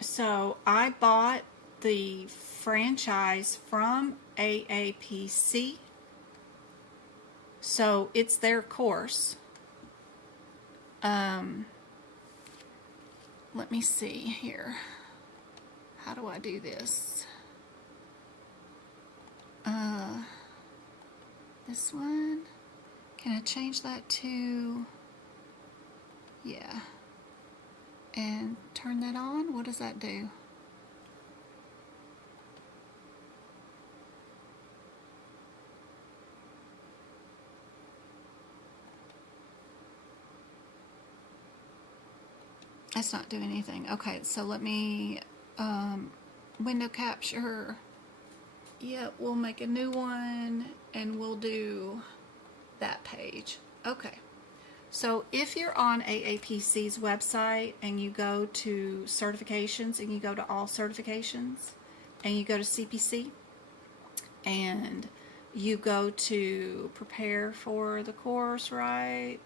So I bought the franchise from AAPC, so it's their course. Let me see here. How do I do this? This one, can I change that to, yeah, and turn that on? What does that do? That's not doing anything. Okay, so let me window capture. Yep, we'll make a new one and we'll do that page. Okay, so if you're on AAPC's website and you go to certifications and you go to all certifications and you go to CPC and you go to prepare for the course, right?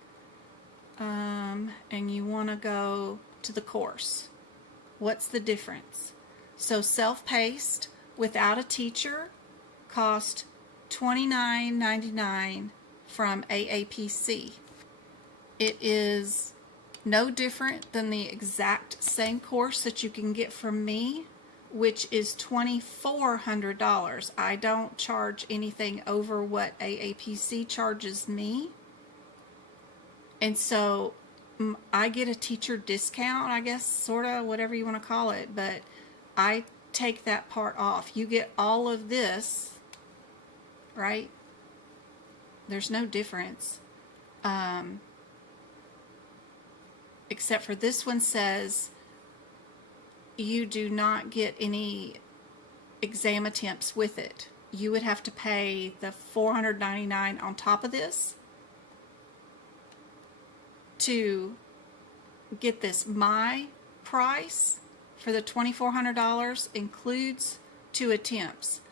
And you want to go to the course. What's the difference? So self-paced without a teacher cost $29.99 from AAPC. It is no different than the exact same course that you can get from me, which is $2,400. I don't charge anything over what AAPC charges me. And so I get a teacher discount, I guess, sort of, whatever you want to call it, but I take that part off. You get all of this, right? There's no difference. Except for this one says you do not get any exam attempts with it. You would have to pay the $499 on top of this to get this. My price for the $2,400 includes 2 attempts,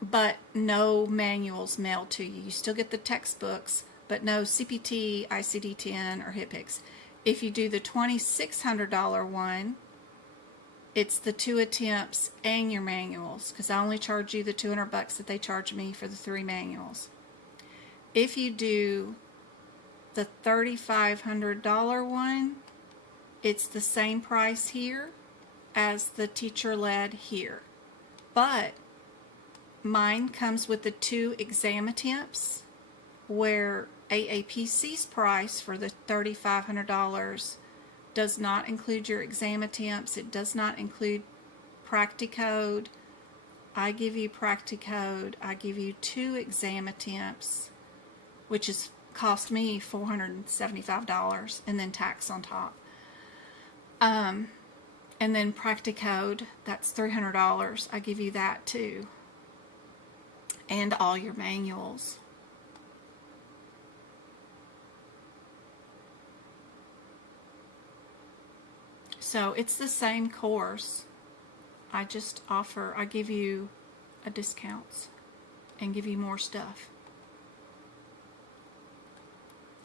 but no manuals mailed to you. You still get the textbooks, but no CPT, ICD-10, or HIPICS. If you do the $2,600 one, it's the 2 attempts and your manuals, because I only charge you the $200 that they charge me for the 3 manuals. If you do the $3,500 one, it's the same price here as the teacher-led here, but mine comes with the 2 exam attempts, where AAPC's price for the $3,500 does not include your exam attempts. It does not include Practicode. I give you Practicode. I give you 2 exam attempts, which is cost me $475 and then tax on top. And then Practicode, that's $300. I give you that too. And all your manuals. So it's the same course. I just offer, I give you a discounts and give you more stuff.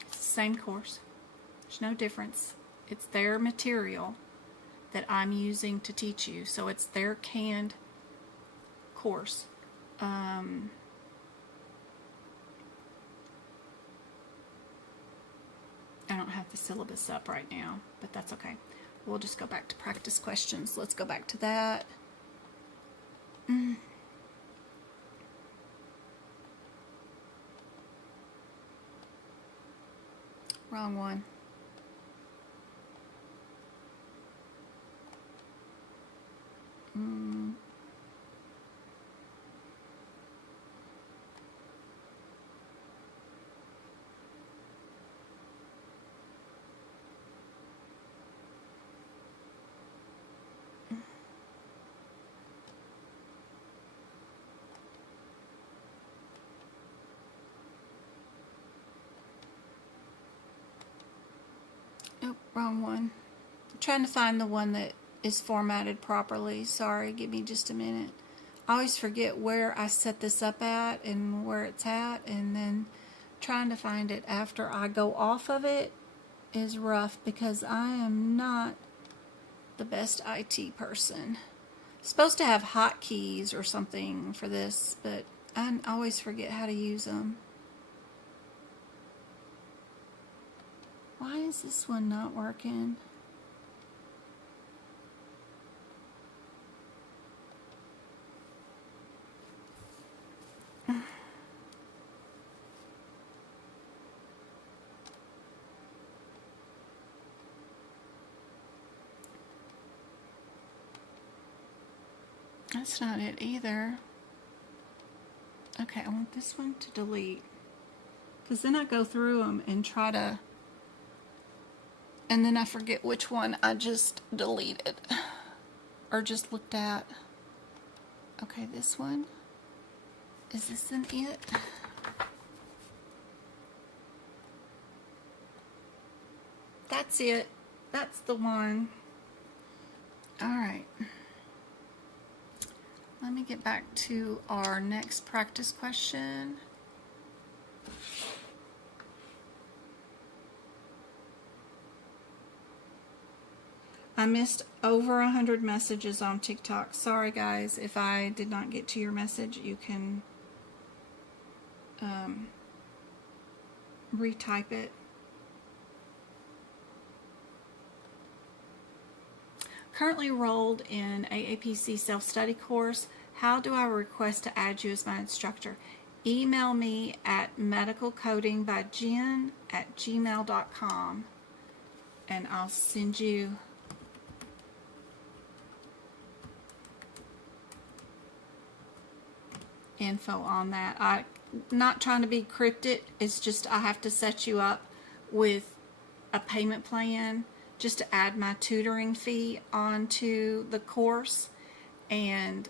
It's the same course. There's no difference. It's their material that I'm using to teach you. So it's their canned course. I don't have the syllabus up right now, but that's okay. We'll just go back to practice questions. Let's go back to that. Wrong one. Oh, wrong one. I'm trying to find the one that is formatted properly. Sorry, give me just a minute. I always forget where I set this up at and where it's at, and then trying to find it after I go off of it is rough because I am not the best IT person. Supposed to have hotkeys or something for this, but I always forget how to use them. Why is this one not working? That's not it either. Okay, I want this one to delete. Because then I go through them and try to... And then I forget which one I just deleted. Or just looked at. Okay, this one. Is this an it? That's it. That's the one. Alright. Let me get back to our next practice question. I missed over 100 messages on TikTok. Sorry guys, if I did not get to your message, you can retype it. Currently enrolled in AAPC self-study course. How do I request to add you as my instructor? Email me at medicalcodingbyjen@gmail.com and I'll send you info on that. I'm not trying to be cryptic. It's just I have to set you up with a payment plan just to add my tutoring fee onto the course, and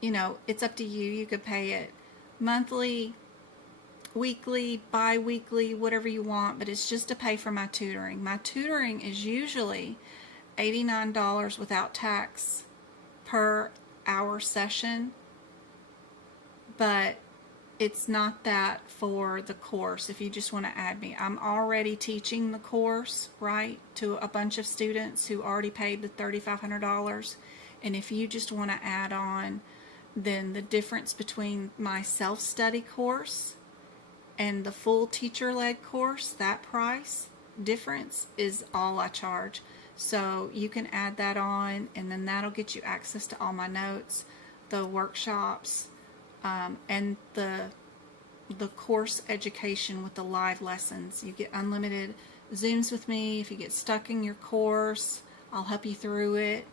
you know, it's up to you. You could pay it monthly, weekly, bi-weekly, whatever you want, but it's just to pay for my tutoring. My tutoring is usually $89 without tax per hour session, but it's not that for the course. If you just want to add me, I'm already teaching the course, right, to a bunch of students who already paid the $3,500. And if you just want to add on, then the difference between my self-study course and the full teacher-led course, that price difference is all I charge. So you can add that on, and then that'll get you access to all my notes, the workshops, and the course education with the live lessons. You get unlimited Zooms with me. If you get stuck in your course, I'll help you through it.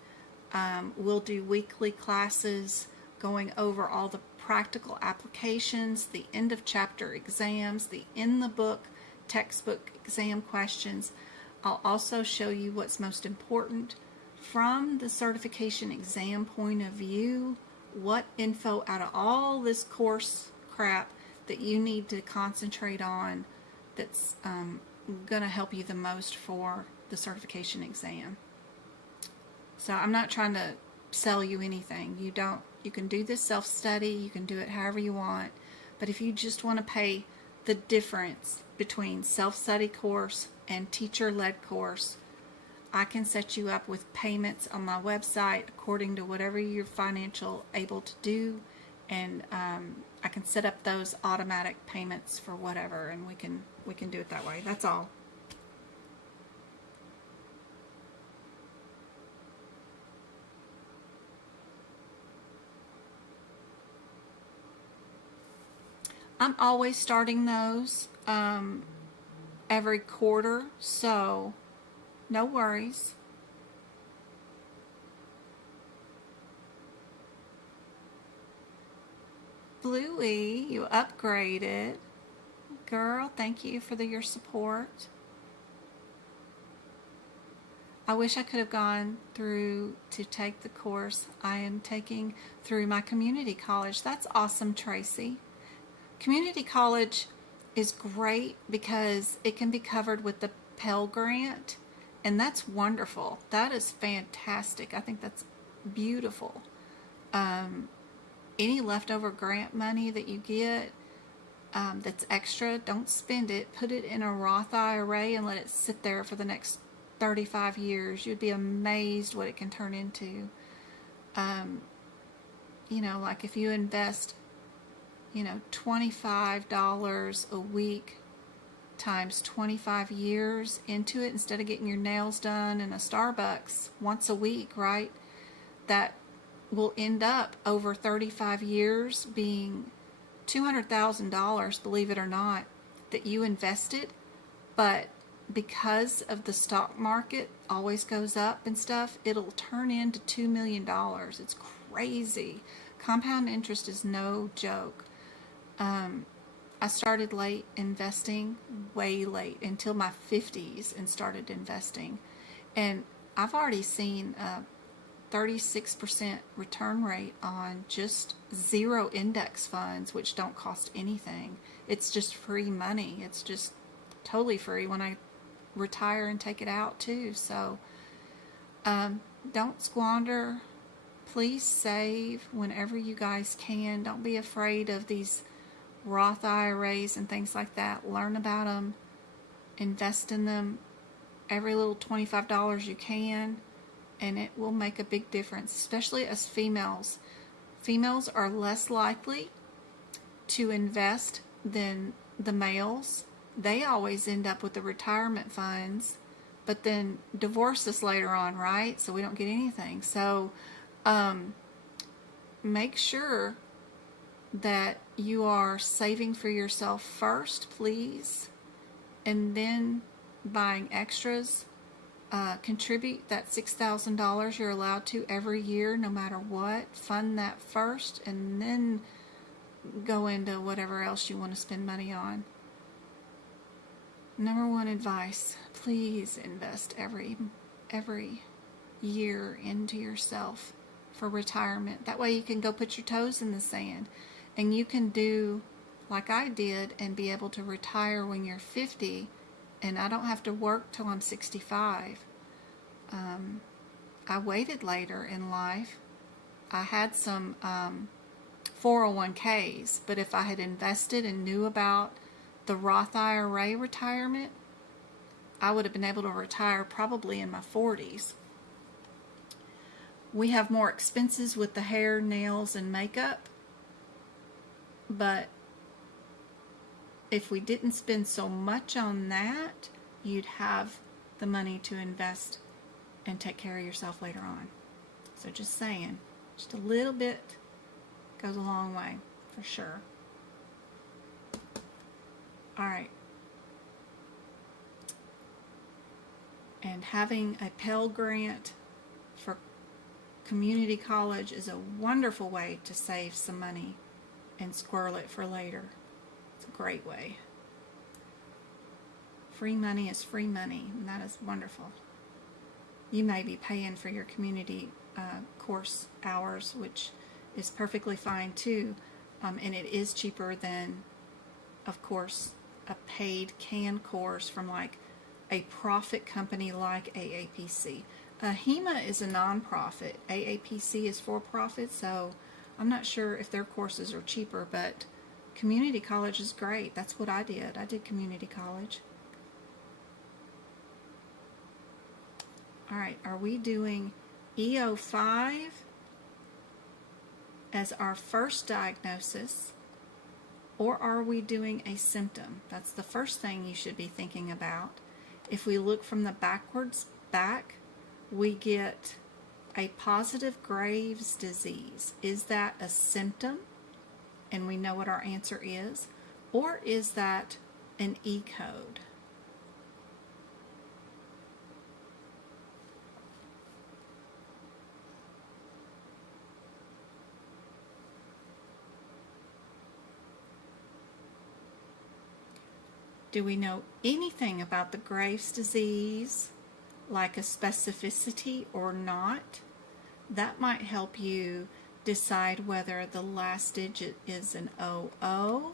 We'll do weekly classes going over all the practical applications, the end of chapter exams, the in the book textbook exam questions. I'll also show you what's most important from the certification exam point of view, what info out of all this course crap that you need to concentrate on that's going to help you the most for the certification exam. So I'm not trying to sell you anything. You can do this self-study, you can do it however you want, but if you just want to pay the difference between self-study course and teacher-led course, I can set you up with payments on my website according to whatever you're financial able to do, and I can set up those automatic payments for whatever, and we can do it that way. That's all. I'm always starting those every quarter, so no worries. Bluey, you upgraded. Girl, thank you for your support. I wish I could have gone through to take the course I am taking through my community college. That's awesome, Tracy. Community college is great because it can be covered with the Pell Grant, and that's wonderful. That is fantastic. I think that's beautiful. Any leftover grant money that you get that's extra, don't spend it. Put it in a Roth IRA and let it sit there for the next 35 years. You'd be amazed what it can turn into. You know, like if you invest, you know, $25 a week times 25 years into it, instead of getting your nails done in a Starbucks once a week, right? That will end up over 35 years being $200,000, believe it or not, that you invested, but because of the stock market always goes up and stuff, it'll turn into $2 million. It's crazy. Compound interest is no joke. I started late investing, way late, until my 50s, and started investing. And I've already seen a 36% return rate on just zero index funds, which don't cost anything. It's just free money. It's just totally free when I retire and take it out too. So don't squander. Please save whenever you guys can. Don't be afraid of these Roth IRAs and things like that. Learn about them. Invest in them. Every little $25 you can, and it will make a big difference, especially as females. Females are less likely to invest than the males. They always end up with the retirement funds, but then divorce us later on, right? So we don't get anything. So make sure that you are saving for yourself first, please, and then buying extras. Contribute that $6,000 you're allowed to every year, no matter what. Fund that first, and then go into whatever else you want to spend money on. Number one advice: please invest every year into yourself for retirement. That way you can go put your toes in the sand, and you can do like I did and be able to retire when you're 50, and I don't have to work till I'm 65. I waited later in life. I had some 401ks, but if I had invested and knew about the Roth IRA retirement, I would have been able to retire probably in my 40s. We have more expenses with the hair, nails, and makeup, but if we didn't spend so much on that, you'd have the money to invest and take care of yourself later on. So just saying, just a little bit goes a long way, for sure. All right. And having a Pell Grant for community college is a wonderful way to save some money and squirrel it for later. It's a great way. Free money is free money, and that is wonderful. You may be paying for your community course hours, which is perfectly fine too, and it is cheaper than, of course, a paid CAN course from like a profit company like AAPC. Ahima is a non-profit. AAPC is for profit, so I'm not sure if their courses are cheaper, but Community college is great. That's what I did. I did community college. All right, are we doing EO5 as our first diagnosis, or are we doing a symptom? That's the first thing you should be thinking about. If we look from the backwards back, we get a positive Graves' disease. Is that a symptom? And we know what our answer is. Or is that an E code? Do we know anything about the Graves' disease, like a specificity or not? That might help you decide whether the last digit is an OO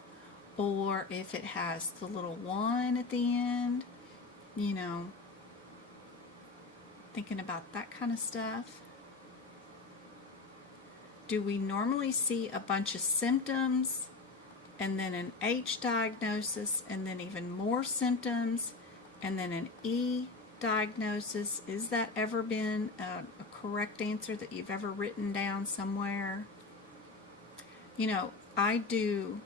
or if it has the little 1 at the end. You know, thinking about that kind of stuff. Do we normally see a bunch of symptoms and then an H diagnosis and then even more symptoms and then an E diagnosis? Is that ever been a correct answer that you've ever written down somewhere? You know, I do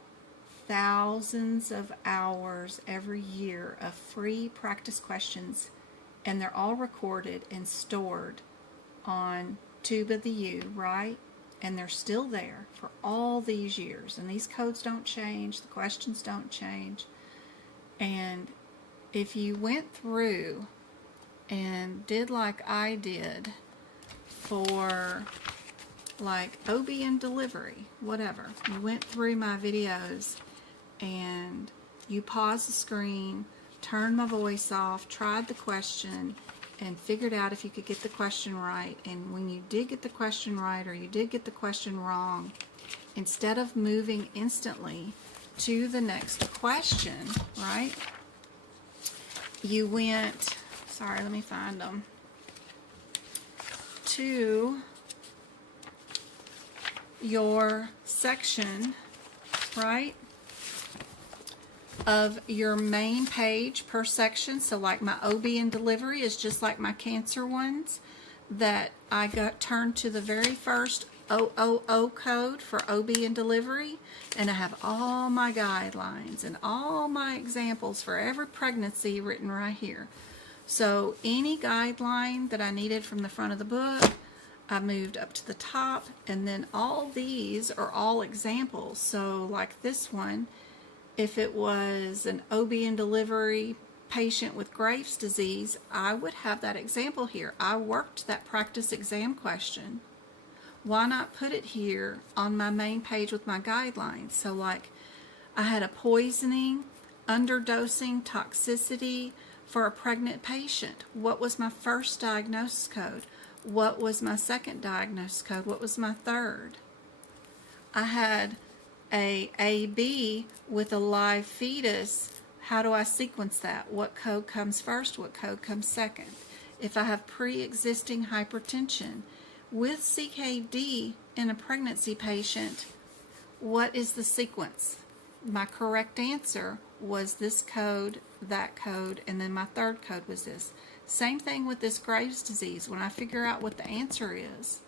thousands of hours every year of free practice questions, and they're all recorded and stored on Tube of the U, right? And they're still there for all these years, and these codes don't change, the questions don't change. And if you went through and did like I did for like OB and delivery, whatever, you went through my videos and you paused the screen, turned my voice off, tried the question, and figured out if you could get the question right. And when you did get the question right or you did get the question wrong, instead of moving instantly to the next question, right, you went, sorry, let me find them, to your section, right, of your main page per section. So like my OB and delivery is just like my cancer ones, that I got turned to the very first OOO code for OB and delivery, and I have all my guidelines and all my examples for every pregnancy written right here. So any guideline that I needed from the front of the book, I moved up to the top, and then all these are all examples. So like this one, if it was an OB and delivery patient with Graves' disease, I would have that example here. I worked that practice exam question. Why not put it here on my main page with my guidelines? So like I had a poisoning, underdosing, toxicity for a pregnant patient. What was my first diagnosis code? What was my second diagnosis code? What was my third? I had a AB with a live fetus. How do I sequence that? What code comes first? What code comes second? If I have pre-existing hypertension with CKD in a pregnancy patient, what is the sequence? My correct answer was this code, that code, and then my third code was this. Same thing with this Graves' disease. When I figure out what the answer is,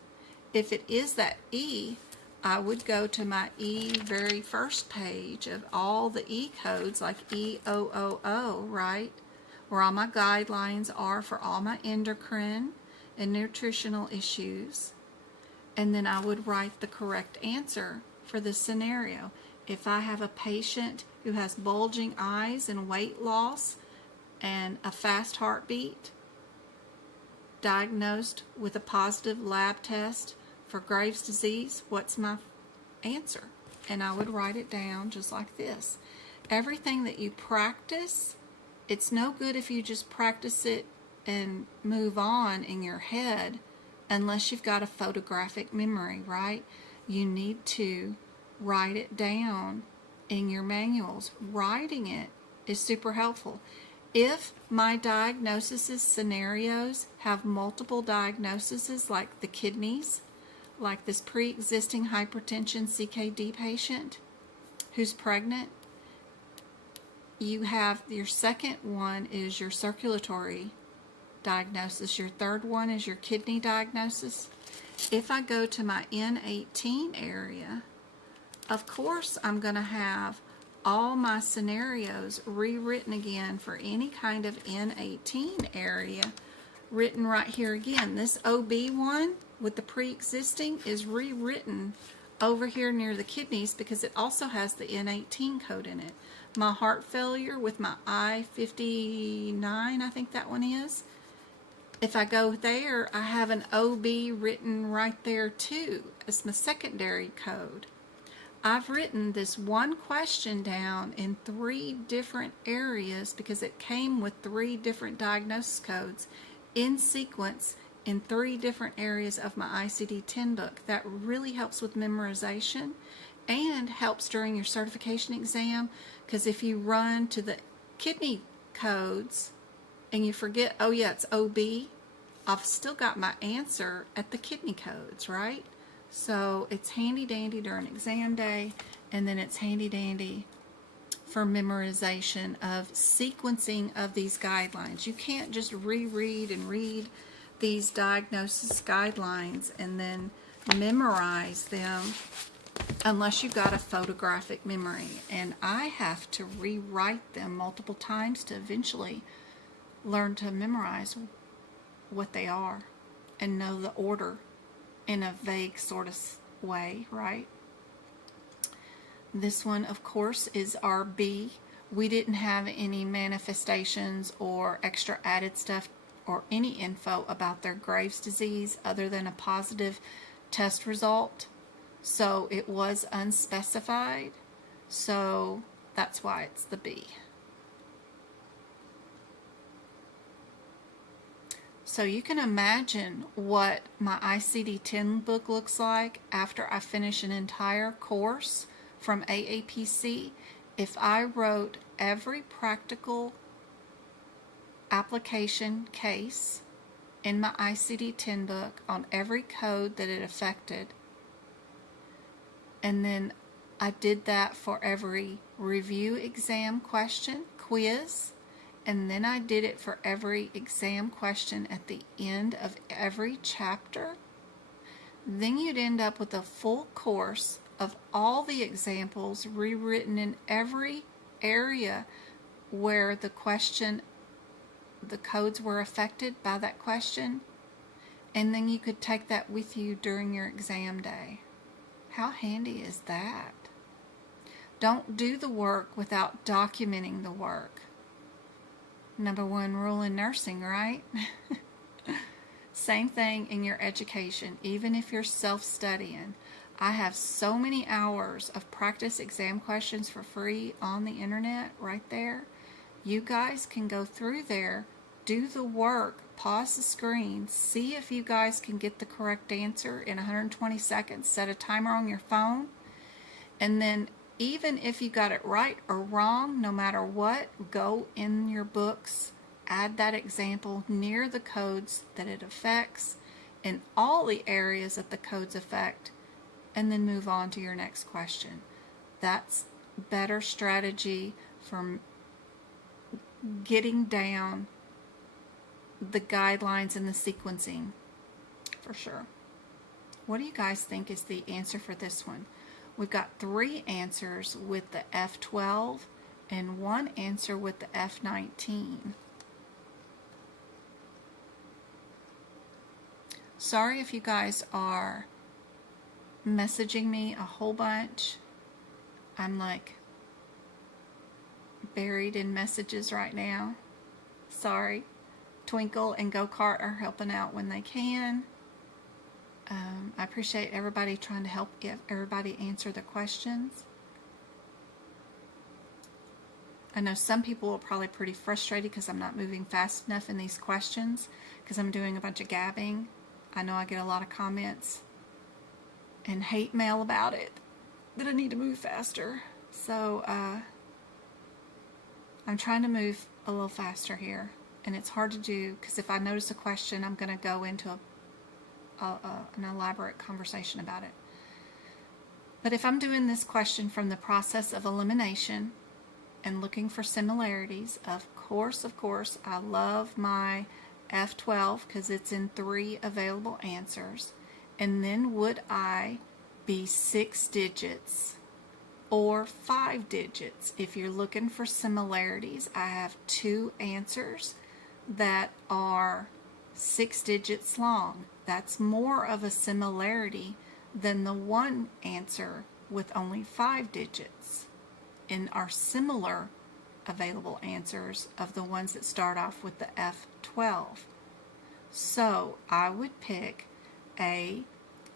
if it is that E, I would go to my E very first page of all the E codes, like EOOO, right? Where all my guidelines are for all my endocrine and nutritional issues. And then I would write the correct answer for this scenario. If I have a patient who has bulging eyes and weight loss and a fast heartbeat, diagnosed with a positive lab test for Graves' disease, what's my answer? And I would write it down just like this. Everything that you practice, it's no good if you just practice it and move on in your head unless you've got a photographic memory, right? You need to write it down in your manuals. Writing it is super helpful. If my diagnosis scenarios have multiple diagnoses, like the kidneys, like this pre-existing hypertension CKD patient who's pregnant, you have your second one is your circulatory diagnosis. Your third one is your kidney diagnosis. If I go to my N18 area, of course I'm going to have all my scenarios rewritten again for any kind of N18 area, written right here again. This OB one with the pre-existing is rewritten over here near the kidneys because it also has the N18 code in it. My heart failure with my I-59, I think that one is. If I go there, I have an OB written right there too as my secondary code. I've written this one question down in 3 different areas because it came with 3 different diagnosis codes in sequence in 3 different areas of my ICD-10 book. That really helps with memorization and helps during your certification exam, because if you run to the kidney codes and you forget, oh yeah, it's OB, I've still got my answer at the kidney codes, right? So it's handy dandy during exam day, and then it's handy dandy for memorization of sequencing of these guidelines. You can't just reread and read these diagnosis guidelines and then memorize them unless you've got a photographic memory. And I have to rewrite them multiple times to eventually learn to memorize what they are and know the order in a vague sort of way, right? This one, of course, is our B. We didn't have any manifestations or extra added stuff or any info about their Graves' disease other than a positive test result. So it was unspecified. So that's why it's the B. So you can imagine what my ICD-10 book looks like after I finish an entire course from AAPC. If I wrote every practical application case in my ICD-10 book on every code that it affected, and then I did that for every review exam question, quiz, and then I did it for every exam question at the end of every chapter, then you'd end up with a full course of all the examples rewritten in every area where the question, the codes were affected by that question, and then you could take that with you during your exam day. How handy is that? Don't do the work without documenting the work. Number 1 rule in nursing, right? Same thing in your education, even if you're self-studying. I have so many hours of practice exam questions for free on the internet right there. You guys can go through there, do the work, pause the screen, see if you guys can get the correct answer in 120 seconds, set a timer on your phone, and then even if you got it right or wrong, no matter what, go in your books, add that example near the codes that it affects in all the areas that the codes affect, and then move on to your next question. That's better strategy for getting down the guidelines and the sequencing, for sure. What do you guys think is the answer for this one? We've got 3 answers with the F12 and 1 answer with the F19. Sorry if you guys are messaging me a whole bunch. I'm like buried in messages right now. Sorry. Twinkle and Go-Kart are helping out when they can. I appreciate everybody trying to help everybody answer the questions. I know some people are probably pretty frustrated because I'm not moving fast enough in these questions because I'm doing a bunch of gabbing. I know I get a lot of comments and hate mail about it, that I need to move faster. So I'm trying to move a little faster here, and it's hard to do because if I notice a question, I'm going to go into an elaborate conversation about it. But if I'm doing this question from the process of elimination and looking for similarities, of course, I love my F12 because it's in 3 available answers. And then would I be 6 digits or 5 digits? If you're looking for similarities, I have 2 answers that are 6 digits long. That's more of a similarity than the one answer with only 5 digits in our similar available answers of the ones that start off with the F12. So I would pick A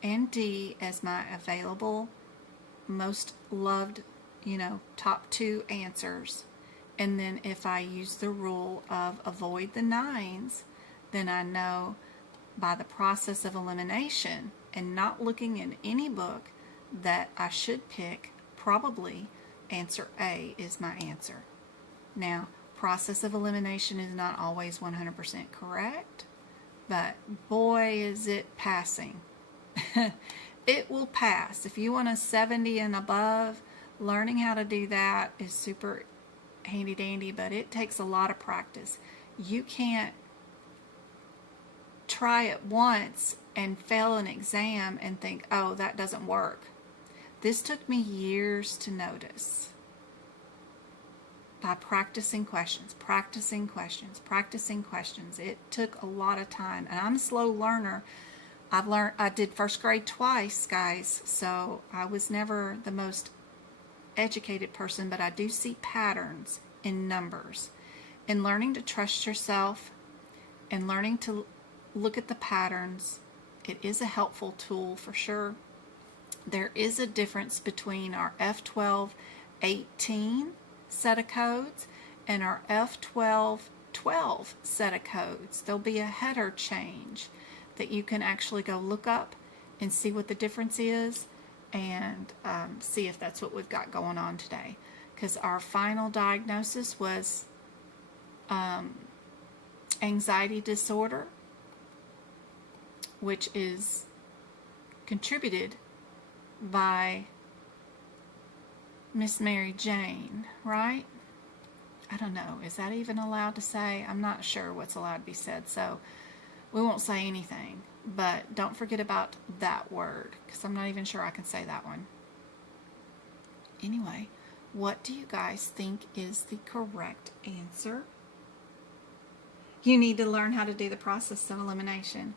and D as my available most loved, top 2 answers. And then if I use the rule of avoid the 9s, then I know by the process of elimination and not looking in any book that I should pick probably answer A is my answer. Now, process of elimination is not always 100% correct, but boy is it passing. It will pass. If you want a 70 and above, learning how to do that is super handy dandy, but it takes a lot of practice. You can't try it once and fail an exam and think, oh, that doesn't work. This took me years to notice by practicing questions. It took a lot of time, and I'm a slow learner. I did first grade twice, guys, so I was never the most educated person, but I do see patterns in numbers. And learning to trust yourself and learning to look at the patterns, it is a helpful tool for sure. There is a difference between our F12-18 set of codes and our F12-12 set of codes. There'll be a header change that you can actually go look up and see what the difference is, and see if that's what we've got going on today. Because our final diagnosis was anxiety disorder, which is contributed by Miss Mary Jane, right? I don't know. Is that even allowed to say? I'm not sure what's allowed to be said, so we won't say anything. But don't forget about that word, because I'm not even sure I can say that one. Anyway, what do you guys think is the correct answer? You need to learn how to do the process of elimination.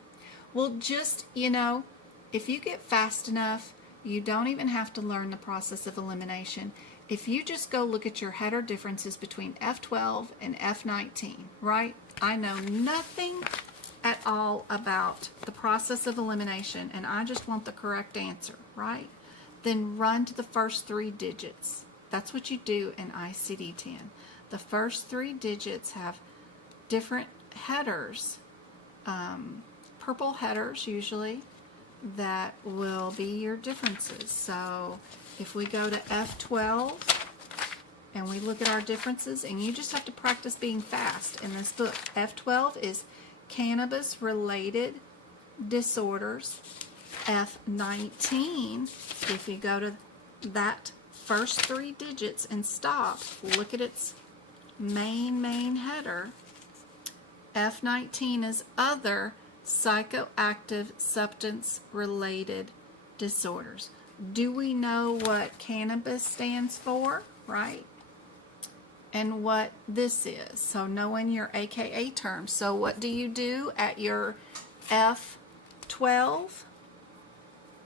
Well, just, if you get fast enough, you don't even have to learn the process of elimination. If you just go look at your header differences between F12 and F19, right? I know nothing at all about the process of elimination, and I just want the correct answer, right? Then run to the first 3 digits. That's what you do in ICD-10. The first 3 digits have different headers, purple headers usually, that will be your differences. So if we go to F12 and we look at our differences, and you just have to practice being fast in this book. F12 is cannabis related disorders. F19, if you go to that first 3 digits and stop, look at its main header. F19 is other psychoactive substance related disorders. Do we know what cannabis stands for, right? And what this is. So knowing your AKA terms. So what do you do at your F12?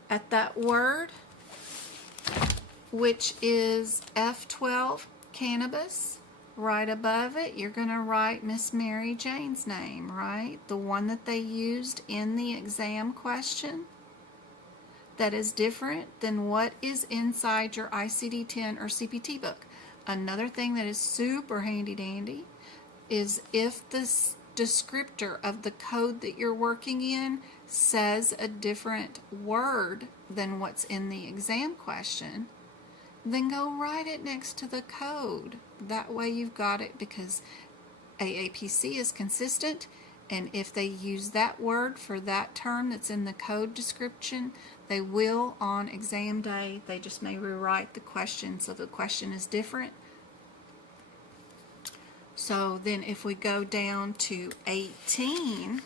At that word, which is F12, cannabis. Right above it, you're going to write Miss Mary Jane's name, right? The one that they used in the exam question that is different than what is inside your ICD-10 or CPT book. Another thing that is super handy dandy is if the descriptor of the code that you're working in says a different word than what's in the exam question, then go write it next to the code. That way you've got it, because AAPC is consistent And if they use that word for that term that's in the code description, they will on exam day. They just may rewrite the question so the question is different. So then if we go down to 18,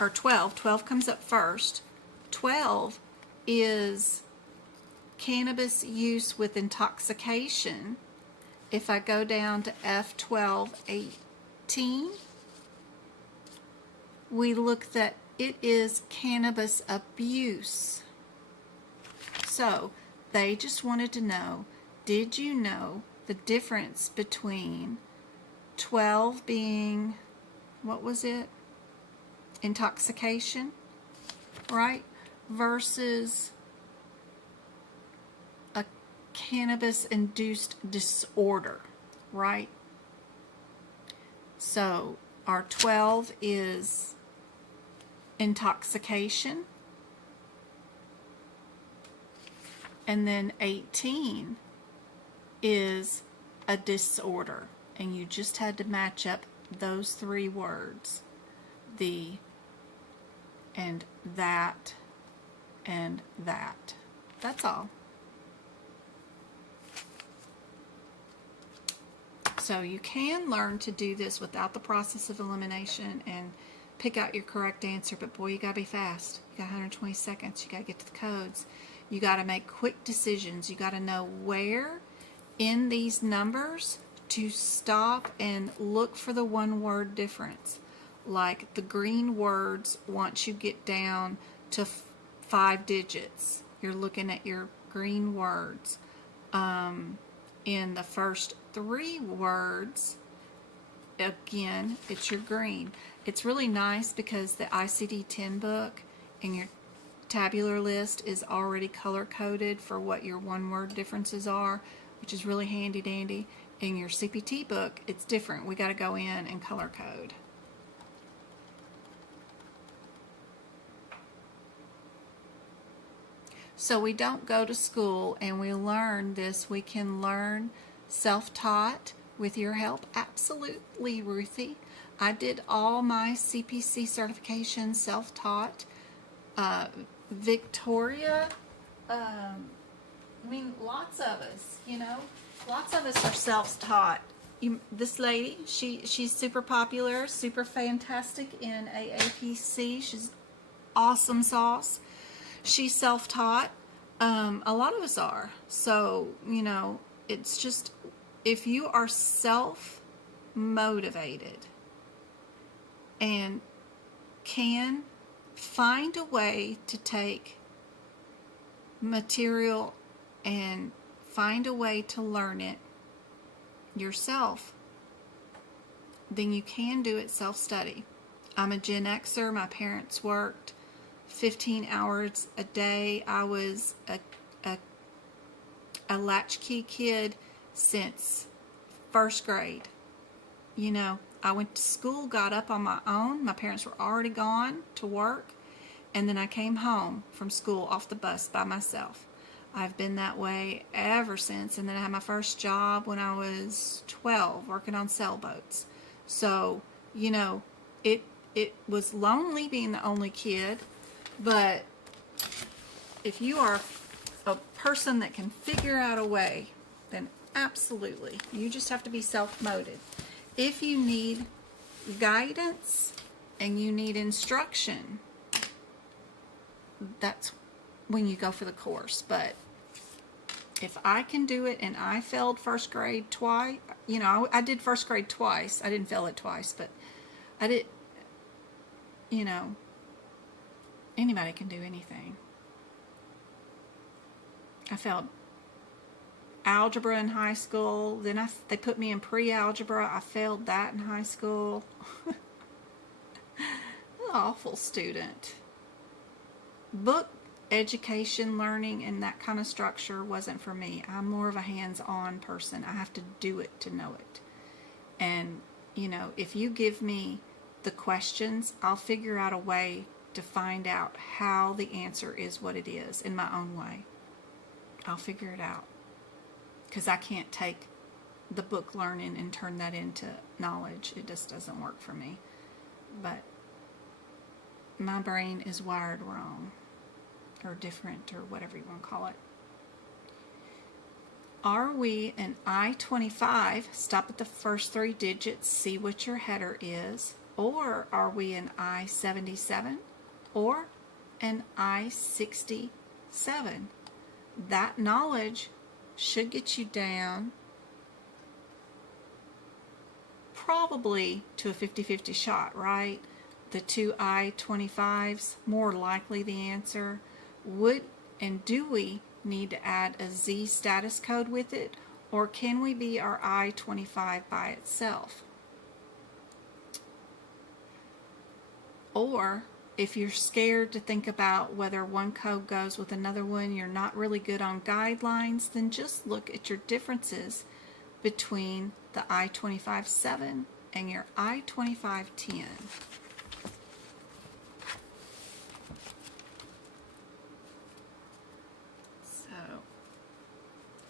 or 12, 12 comes up first. 12 is cannabis use with intoxication. If I go down to F12, 18, we look that it is cannabis abuse. So they just wanted to know, did you know the difference between 12 being, what was it? Intoxication, right? Versus a cannabis-induced disorder, right? So our 12 is intoxication, and then 18 is a disorder, and you just had to match up those three words, the and that and that. That's all. So you can learn to do this without the process of elimination and pick out your correct answer, but boy, you gotta be fast. You got 120 seconds. You gotta get to the codes. You gotta make quick decisions. You gotta know where in these numbers to stop and look for the one word difference. Like the green words, once you get down to 5 digits, you're looking at your green words. In the first 3 words, again, it's your green. It's really nice because the ICD-10 book and your tabular list is already color-coded for what your one-word differences are, which is really handy-dandy. In your CPT book, it's different. We got to go in and color code. So we don't go to school and we learn this. We can learn self-taught with your help. Absolutely, Ruthie. I did all my CPC certifications self-taught. Victoria, I mean, lots of us, lots of us are self-taught. This lady, she's super popular, super fantastic in AAPC. She's awesome sauce. She's self-taught. A lot of us are. So, it's just, if you are self-motivated and can find a way to take material and find a way to learn it yourself, then you can do it self-study. I'm a Gen Xer. My parents worked 15 hours a day. I was a latchkey kid since first grade. I went to school, got up on my own. My parents were already gone to work, and then I came home from school off the bus by myself. I've been that way ever since, and then I had my first job when I was 12, working on sailboats. So, it was lonely being the only kid, but if you are a person that can figure out a way, then absolutely. You just have to be self-motivated. If you need guidance and you need instruction, that's when you go for the course. But if I can do it, and I failed first grade twice, I did first grade twice. I didn't fail it twice, but I did, anybody can do anything. I failed algebra in high school. Then they put me in pre-algebra. I failed that in high school. Awful student. Book education, learning, and that kind of structure wasn't for me. I'm more of a hands-on person. I have to do it to know it. And, if you give me the questions, I'll figure out a way to find out how the answer is what it is in my own way. I'll figure it out. Because I can't take the book learning and turn that into knowledge. It just doesn't work for me. but my brain is wired wrong, or different, or whatever you want to call it. Are we an I-25, stop at the first 3 digits, see what your header is, or are we an I-77 or an I-67? That knowledge should get you down probably to a 50-50 shot, right? The 2 I-25s, more likely the answer. Do we need to add a Z status code with it, or can we be our I-25 by itself? Or if you're scared to think about whether one code goes with another one, you're not really good on guidelines, then just look at your differences between the I-25-7 and your I-25-10.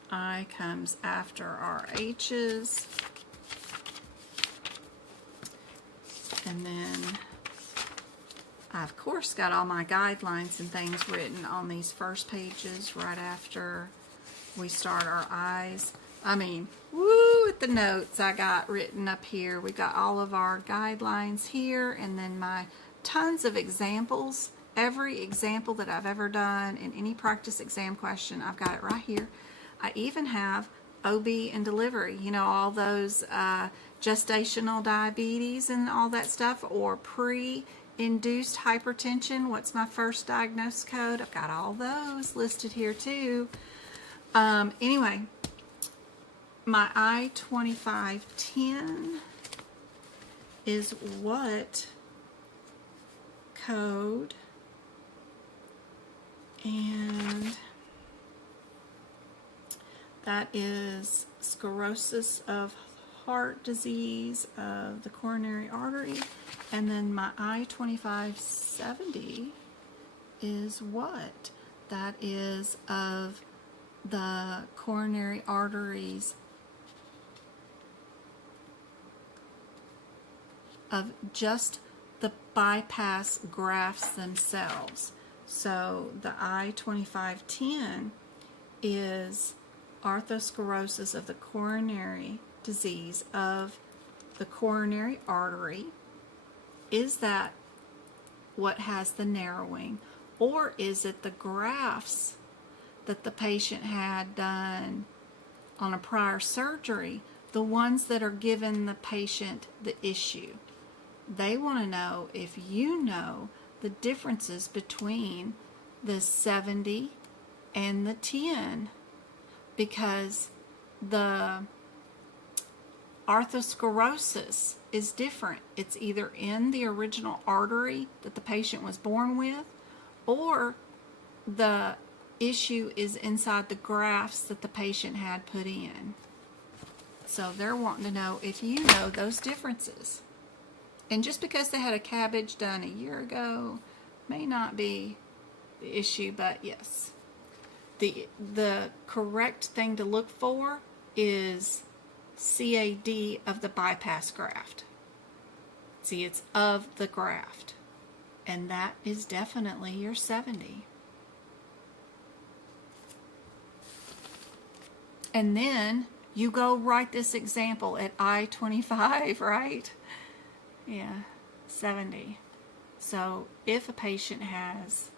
I comes after our H's, and then I of course got all my guidelines and things written on these first pages right after we start our I's. I mean, woo, at the notes I got written up here. We got all of our guidelines here, and then my tons of examples. Every example that I've ever done in any practice exam question, I've got it right here. I even have OB and delivery, you know, all those gestational diabetes and all that stuff, or pre-induced hypertension. What's my first diagnosis code? I've got all those listed here too. Anyway, my I-25-10 is what code? And that is sclerosis of heart disease of the coronary artery. And then my I-25-70 is what? That is of the coronary arteries of just the bypass grafts themselves. So the I-25-10 is arthrosclerosis of the coronary disease of the coronary artery. Is that what has the narrowing, or is it the grafts that the patient had done on a prior surgery, the ones that are giving the patient the issue? They want to know if you know the differences between the 70 and the 10, because the arthrosclerosis is different. It's either in the original artery that the patient was born with, or the issue is inside the grafts that the patient had put in. So they're wanting to know if you know those differences. And just because they had a cabbage done a year ago may not be the issue, but yes. The correct thing to look for is CAD of the bypass graft. See, it's of the graft. And that is definitely your 70. And then you go write this example at I-25, right? Yeah, 70. So if a patient has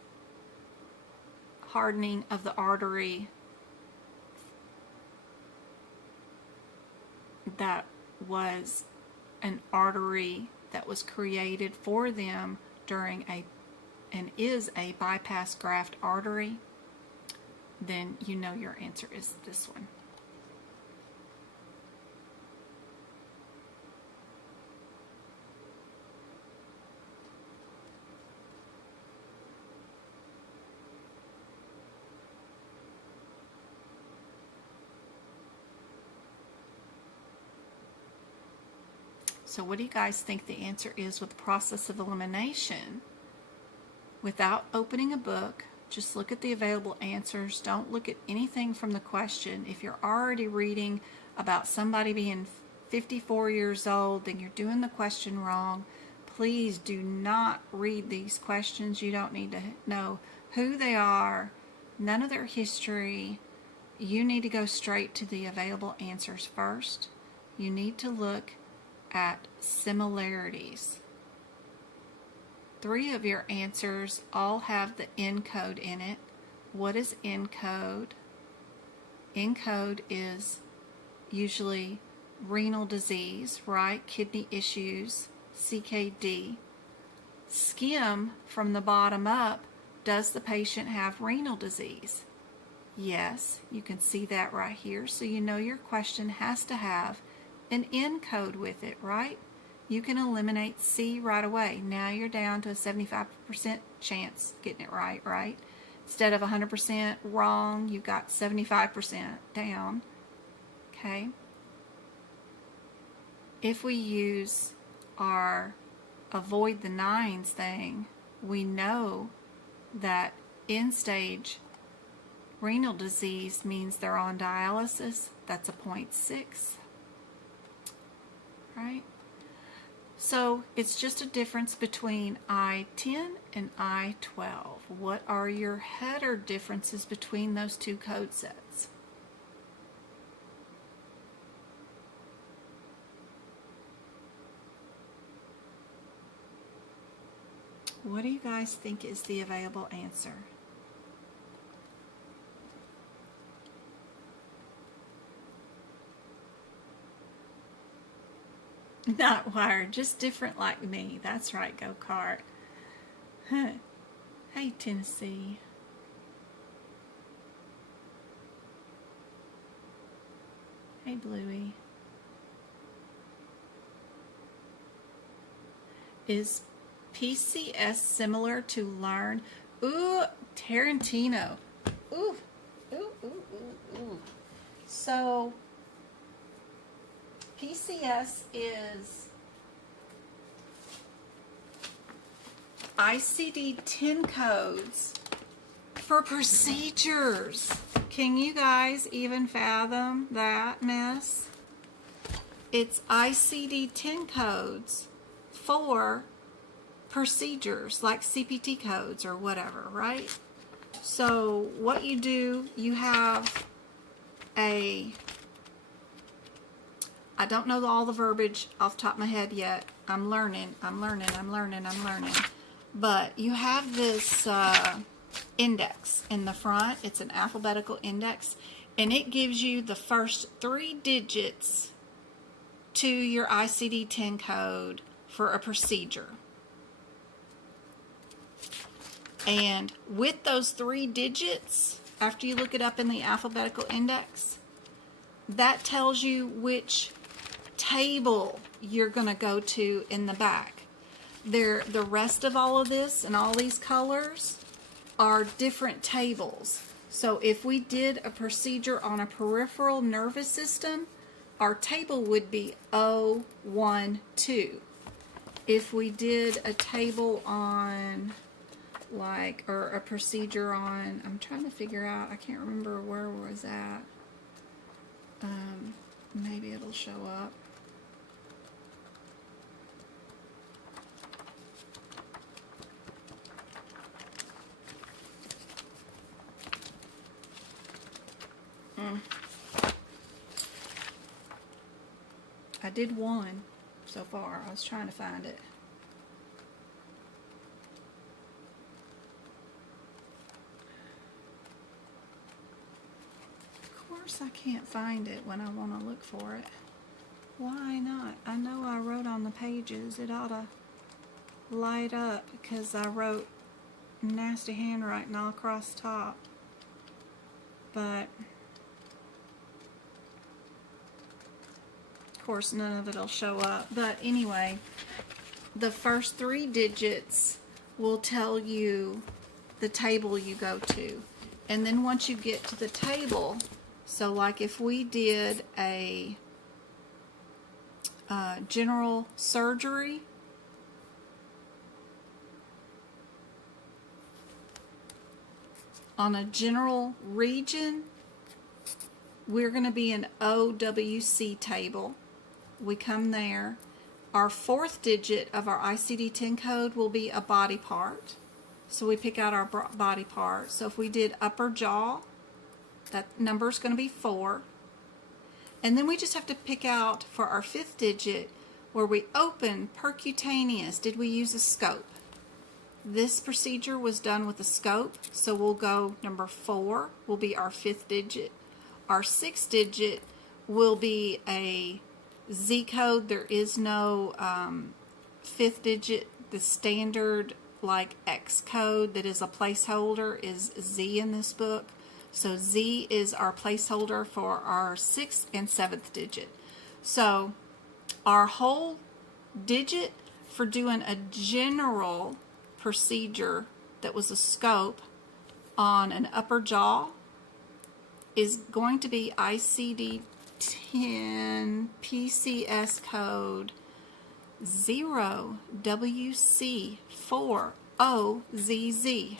hardening of the artery that was an artery that was created for them during and is a bypass graft artery, then you know your answer is this one. So what do you guys think the answer is with the process of elimination? Without opening a book, just look at the available answers. Don't look at anything from the question. If you're already reading about somebody being 54 years old, then you're doing the question wrong. please do not read these questions. You don't need to know who they are, none of their history. You need to go straight to the available answers first. You need to look at similarities. 3 of your answers all have the ENCODE in it. What is ENCODE? ENCODE is usually renal disease, right? Kidney issues, CKD. SKIM, from the bottom up, does the patient have renal disease? Yes, you can see that right here. So you know your question has to have an ENCODE with it, right? You can eliminate C right away. Now you're down to a 75% chance getting it right, right? Instead of 100% wrong, you got 75% down, okay? If we use our avoid the nines thing, we know that end-stage renal disease means they're on dialysis. That's a 0.6, right? So it's just a difference between I-10 and I-12. What are your header differences between those two code sets? What do you guys think is the available answer? Not wired, just different like me. That's right, go-kart. Huh. Hey, Tennessee. Hey, Bluey. Is PCS similar to learn? Ooh, Tarantino. Ooh, ooh, ooh, ooh, ooh. So, PCS is ICD-10 codes for procedures. Can you guys even fathom that mess? It's ICD-10 codes for procedures like CPT codes or whatever, right? So what you do, you have I don't know all the verbiage off the top of my head yet. I'm learning. But you have this index in the front. It's an alphabetical index, and it gives you the first 3 digits to your ICD-10 code for a procedure. And with those 3 digits, after you look it up in the alphabetical index, that tells you which table you're going to go to in the back. The rest of all of this and all these colors are different tables. So if we did a procedure on a peripheral nervous system, our table would be 012. If we did a table on or a procedure on, I'm trying to figure out, I can't remember where was that. Maybe it'll show up. I did one so far. I was trying to find it. Of course I can't find it when I want to look for it. Why not? I know I wrote on the pages. It ought to light up because I wrote nasty handwriting all across the top. But of course none of it'll show up. But anyway, the first 3 digits will tell you the table you go to. And then once you get to the table, so like if we did a general surgery, on a general region, we're going to be an OWC table. We come there. Our fourth digit of our ICD-10 code will be a body part. So we pick out our body part. So if we did upper jaw, that number is going to be 4. And then we just have to pick out for our fifth digit where we open percutaneous. Did we use a scope? This procedure was done with a scope, so we'll go number 4 will be our fifth digit. Our sixth digit will be a Z code. There is no fifth digit. The standard like X code that is a placeholder is Z in this book. So Z is our placeholder for our sixth and seventh digit. So our whole digit for doing a general procedure that was a scope on an upper jaw is going to be ICD-10 PCS code 0WC4OZZ.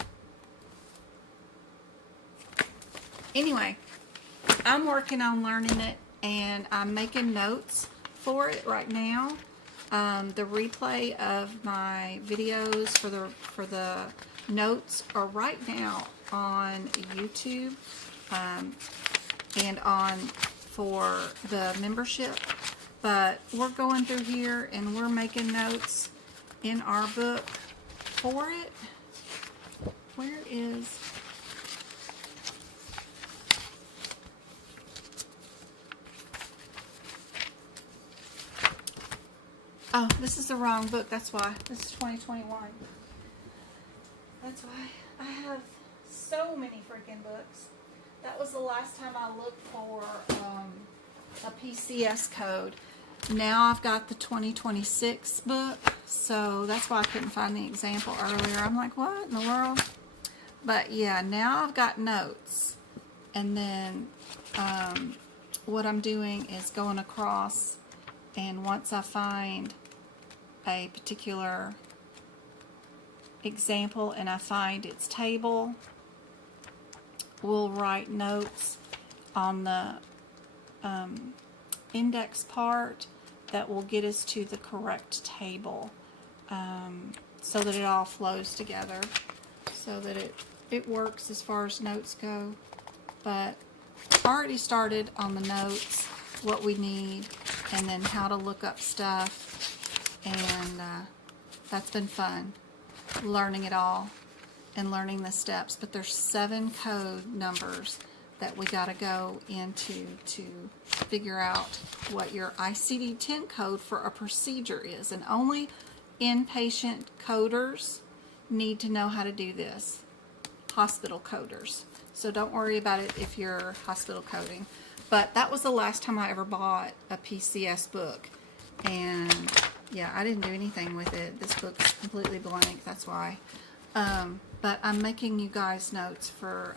Anyway, I'm working on learning it and I'm making notes for it right now. The replay of my videos for the notes are right now on YouTube and on for the membership. But we're going through here and we're making notes in our book for it. Where is... Oh, this is the wrong book. That's why. This is 2021. That's why I have so many freaking books. That was the last time I looked for a PCS code. Now I've got the 2026 book, so that's why I couldn't find the example earlier. I'm like, what in the world? But yeah, now I've got notes. And then what I'm doing is going across, and once I find a particular example and I find its table, we'll write notes on the index part that will get us to the correct table, so that it all flows together, so that it works as far as notes go. But I already started on the notes, what we need, and then how to look up stuff, and that's been fun, learning it all and learning the steps. But there's 7 code numbers that we got to go into to figure out what your ICD-10 code for a procedure is, and only inpatient coders need to know how to do this, hospital coders. So don't worry about it if you're hospital coding. But that was the last time I ever bought a PCS book. And yeah, I didn't do anything with it. This book's completely blank, that's why. But I'm making you guys notes for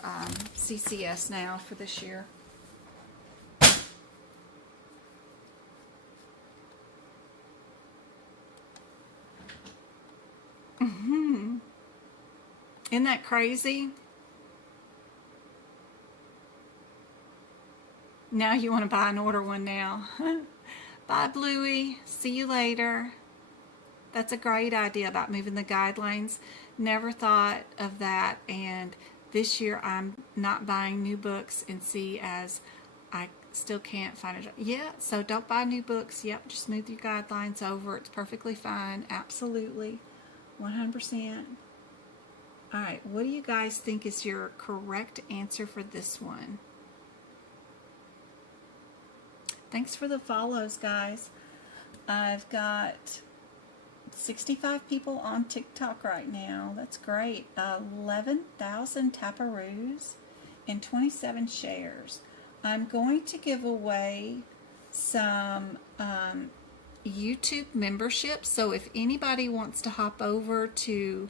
CCS now for this year. Isn't that crazy? Now you want to buy and order one now. Bye, Bluey. See you later. That's a great idea about moving the guidelines. Never thought of that. And this year I'm not buying new books, and see as I still can't find it. Yeah, so don't buy new books. Yep, just move your guidelines over. It's perfectly fine. Absolutely. 100%. All right, what do you guys think is your correct answer for this one? Thanks for the follows, guys. I've got 65 people on TikTok right now. That's great. 11,000 taparoos and 27 shares. I'm going to give away some YouTube memberships. So if anybody wants to hop over to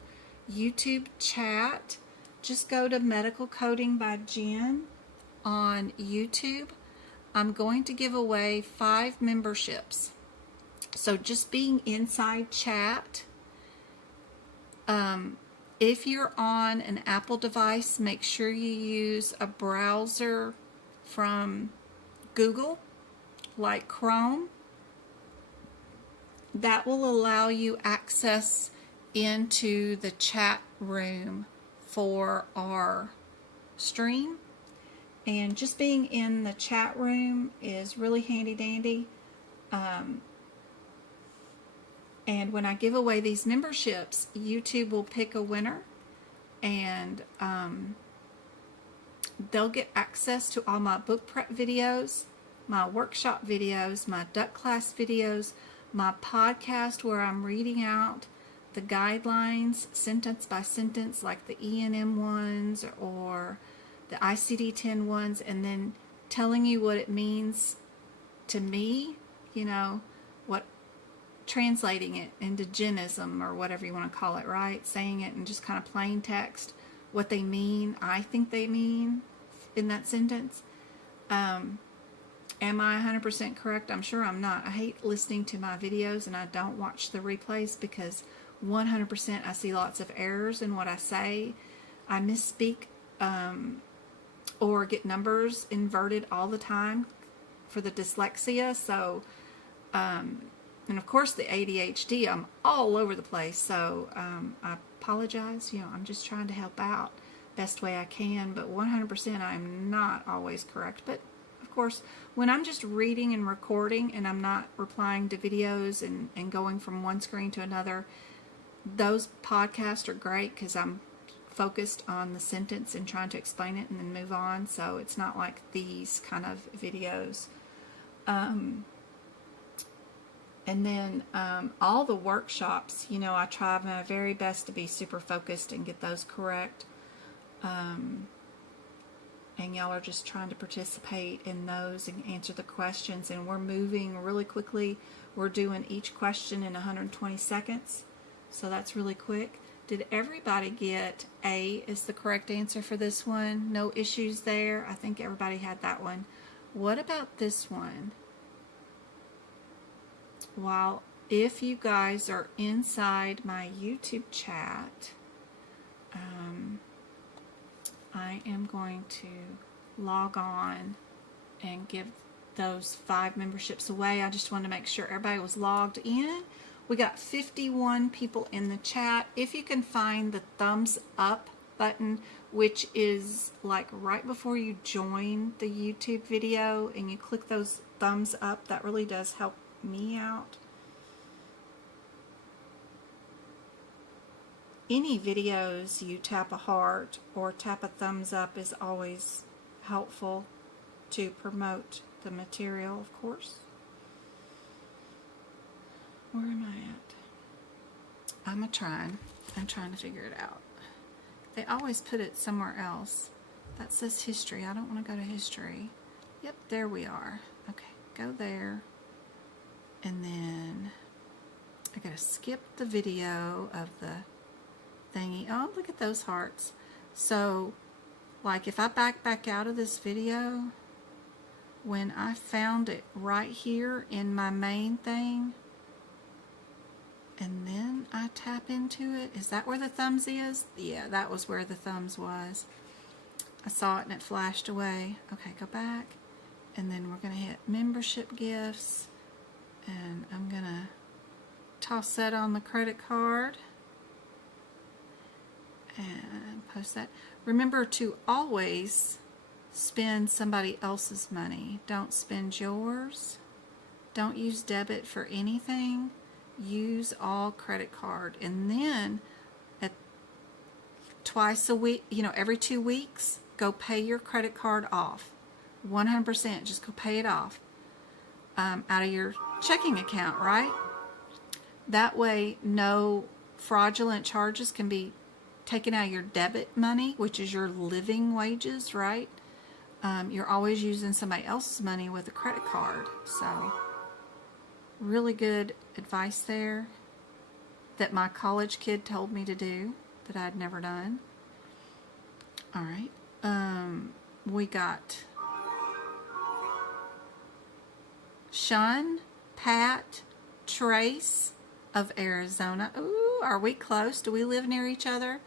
YouTube chat, just go to Medical Coding by Jen on YouTube. I'm going to give away 5 memberships. So just being inside chat. If you're on an Apple device, make sure you use a browser from Google, like Chrome. that will allow you access into the chat room for our stream. And just being in the chat room is really handy dandy. And when I give away these memberships, YouTube will pick a winner, and they'll get access to all my book prep videos, my workshop videos, my duck class videos, my podcast where I'm reading out the guidelines sentence by sentence, like the E&M ones or the ICD-10 ones, and then telling you what it means to me, you know, what, translating it into genism or whatever you want to call it, right? Saying it in just kind of plain text, what they mean, I think they mean in that sentence. Am I 100% correct? I'm sure I'm not. I hate listening to my videos, and I don't watch the replays because 100% I see lots of errors in what I say. I misspeak or get numbers inverted all the time for the dyslexia. So, and of course the ADHD, I'm all over the place. So I apologize. You know, I'm just trying to help out best way I can, but 100% I'm not always correct. But of course, when I'm just reading and recording and I'm not replying to videos and going from one screen to another, those podcasts are great because I'm focused on the sentence and trying to explain it and then move on. So it's not like these kind of videos. And then all the workshops, you know, I try my very best to be super focused and get those correct. And y'all are just trying to participate in those and answer the questions. And we're moving really quickly. We're doing each question in 120 seconds. So that's really quick. Did everybody get A is the correct answer for this one? No issues there. I think everybody had that one. What about this one? Well, if you guys are inside my YouTube chat, I am going to log on and give those 5 memberships away. I just wanted to make sure everybody was logged in. We got 51 people in the chat. If you can find the thumbs up button, which is like right before you join the YouTube video, and you click those thumbs up, that really does help me out. Any videos you tap a heart or tap a thumbs up is always helpful to promote the material, of course. Where am I at? I'm trying to figure it out. They always put it somewhere else. That says history. I don't want to go to history. Yep, there we are. Okay, go there. And then I gotta skip the video of the thingy. Oh, look at those hearts. So, like if I back out of this video, when I found it right here in my main thing, and then I tap into it, is that where the thumbs is? Yeah, that was where the thumbs was. I saw it and it flashed away. Okay, go back. And then we're going to hit membership gifts. And I'm going to toss that on the credit card. And post that. Remember to always spend somebody else's money. Don't spend yours. Don't use debit for anything. Use all credit card. And then at twice a week, you know, every 2 weeks, go pay your credit card off. 100%. Just go pay it off out of your checking account, right? That way no fraudulent charges can be taken out of your debit money, which is your living wages, right? You're always using somebody else's money with a credit card. So really good advice there that my college kid told me to do that I'd never done. All right. We got Sean, Pat, Trace of Arizona. Ooh, are we close? Do we live near each other?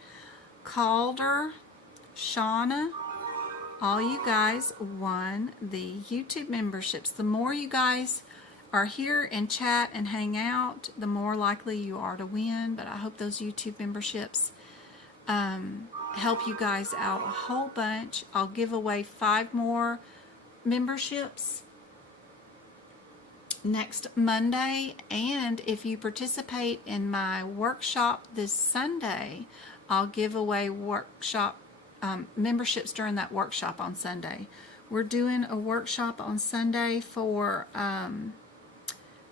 Calder, Shauna, all you guys won the YouTube memberships. The more you guys are here and chat and hang out, the more likely you are to win. But I hope those YouTube memberships help you guys out a whole bunch. I'll give away 5 more memberships next Monday, and if you participate in my workshop this Sunday, I'll give away workshop memberships during that workshop on Sunday. We're doing a workshop on Sunday for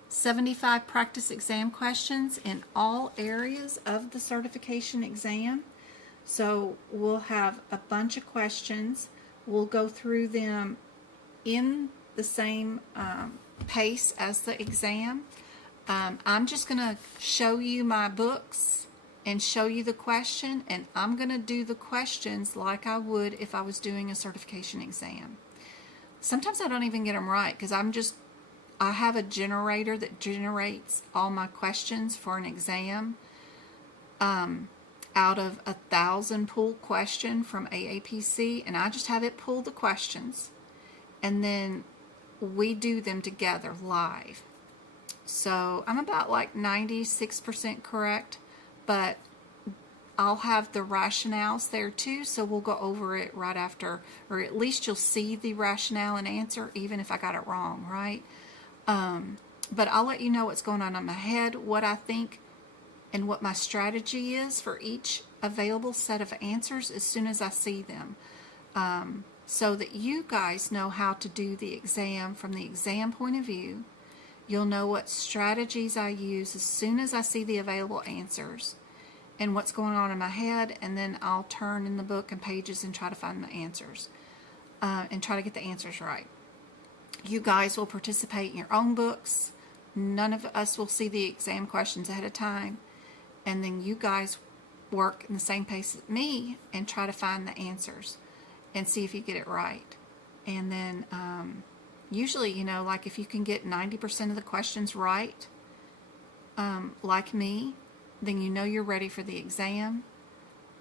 75 practice exam questions in all areas of the certification exam. So we'll have a bunch of questions. We'll go through them in the same pace as the exam. I'm just going to show you my books and show you the question, and I'm going to do the questions like I would if I was doing a certification exam. Sometimes I don't even get them right because I have a generator that generates all my questions for an exam out of 1,000 pull question from AAPC, and I just have it pull the questions, and then we do them together live. So I'm about like 96% correct, but I'll have the rationales there too, so we'll go over it right after, or at least you'll see the rationale and answer even if I got it wrong, right? But I'll let you know what's going on in my head, what I think, and what my strategy is for each available set of answers as soon as I see them. So that you guys know how to do the exam from the exam point of view. You'll know what strategies I use as soon as I see the available answers and what's going on in my head, and then I'll turn in the book and pages and try to find the answers and try to get the answers right. You guys will participate in your own books. None of us will see the exam questions ahead of time, and then you guys work in the same pace as me and try to find the answers and see if you get it right. And then usually, you know, like if you can get 90% of the questions right, like me, then you know you're ready for the exam.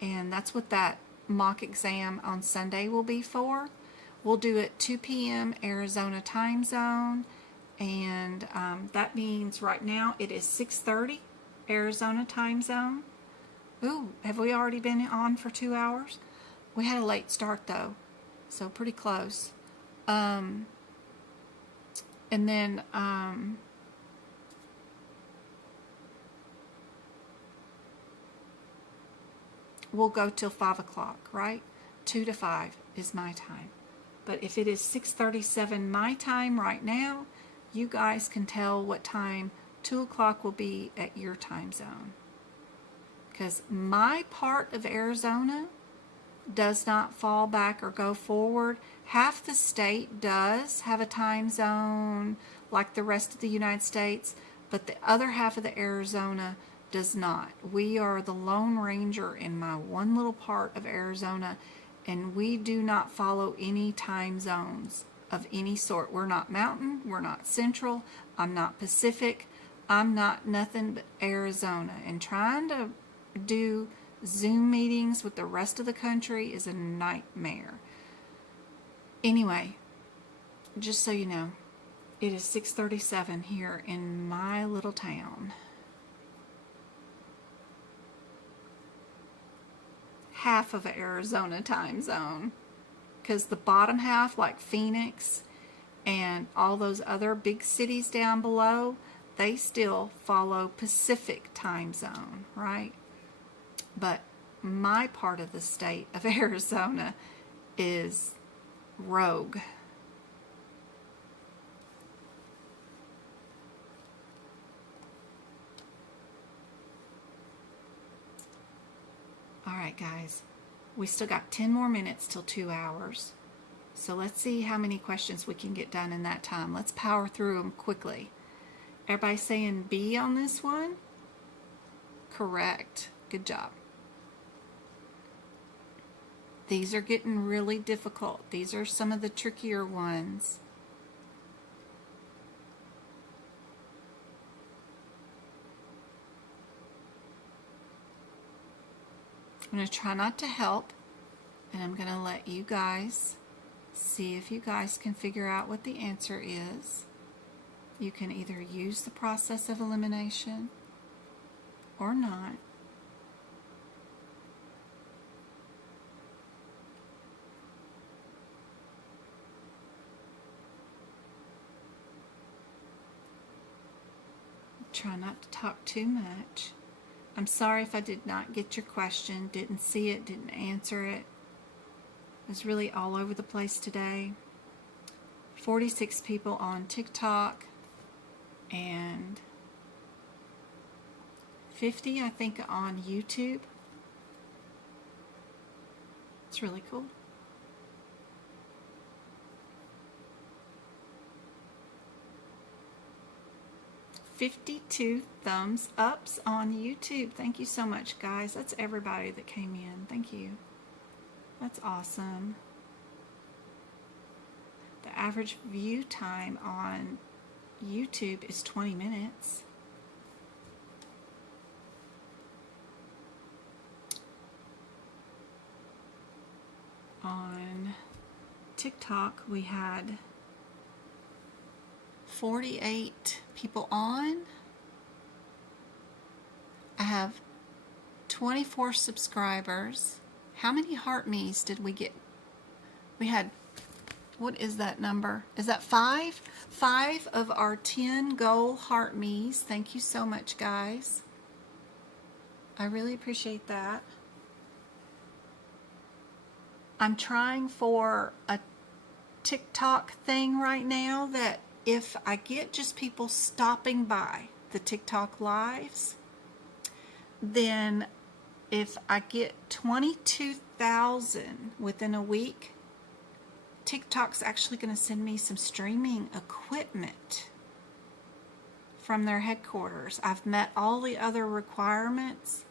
And that's what that mock exam on Sunday will be for. We'll do it 2 p.m. Arizona time zone, and that means right now it is 6:30 Arizona time zone. Ooh, have we already been on for 2 hours? We had a late start though, so pretty close. And then we'll go till 5 o'clock, right? 2 to 5 is my time. But if it is 6:37 my time right now, you guys can tell what time 2 o'clock will be at your time zone. Because my part of Arizona does not fall back or go forward. Half the state does have a time zone like the rest of the United States, but the other half of the Arizona does not. We are the Lone Ranger in my one little part of Arizona, and we do not follow any time zones of any sort. We're not mountain, we're not central, I'm not Pacific, I'm not nothing but Arizona. And trying to do Zoom meetings with the rest of the country is a nightmare. Anyway, just so you know, it is 6:37 here in my little town. Half of Arizona time zone, because the bottom half, like Phoenix and all those other big cities down below, they still follow Pacific time zone, right? But my part of the state of Arizona is rogue. All right, guys, we still got 10 more minutes till 2 hours. So let's see how many questions we can get done in that time. Let's power through them quickly. Everybody saying B on this one? Correct. Good job. These are getting really difficult. These are some of the trickier ones. I'm going to try not to help, and I'm going to let you guys see if you guys can figure out what the answer is. You can either use the process of elimination or not. Try not to talk too much. I'm sorry if I did not get your question, didn't see it, didn't answer it. I was really all over the place today. 46 people on TikTok and 50, I think, on YouTube. It's really cool. $52 thumbs ups on YouTube. Thank you so much, guys. That's everybody that came in. Thank you. That's awesome. The average view time on YouTube is 20 minutes. On TikTok, we had 48 people on. I have 24 subscribers. How many heart me's did we get? We had, what is that number? Is that 5? 5 of our 10 goal heart me's. Thank you so much, guys. I really appreciate that. I'm trying for a TikTok thing right now that if I get just people stopping by the TikTok lives, then if I get 22,000 within a week, TikTok's actually going to send me some streaming equipment from their headquarters. I've met all the other requirements.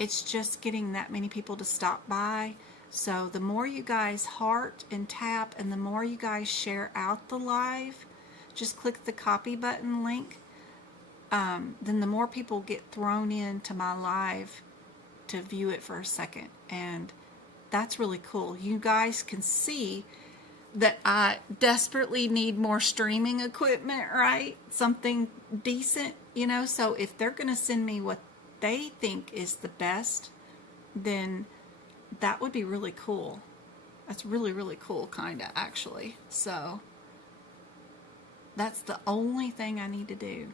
It's just getting that many people to stop by. So the more you guys heart and tap and the more you guys share out the live, just click the copy button link, then the more people get thrown into my live to view it for a second. And that's really cool. You guys can see that I desperately need more streaming equipment, right? Something decent, you know? So if they're going to send me what they think is the best, then that would be really cool. That's really, really cool, kind of, actually. So that's the only thing I need to do.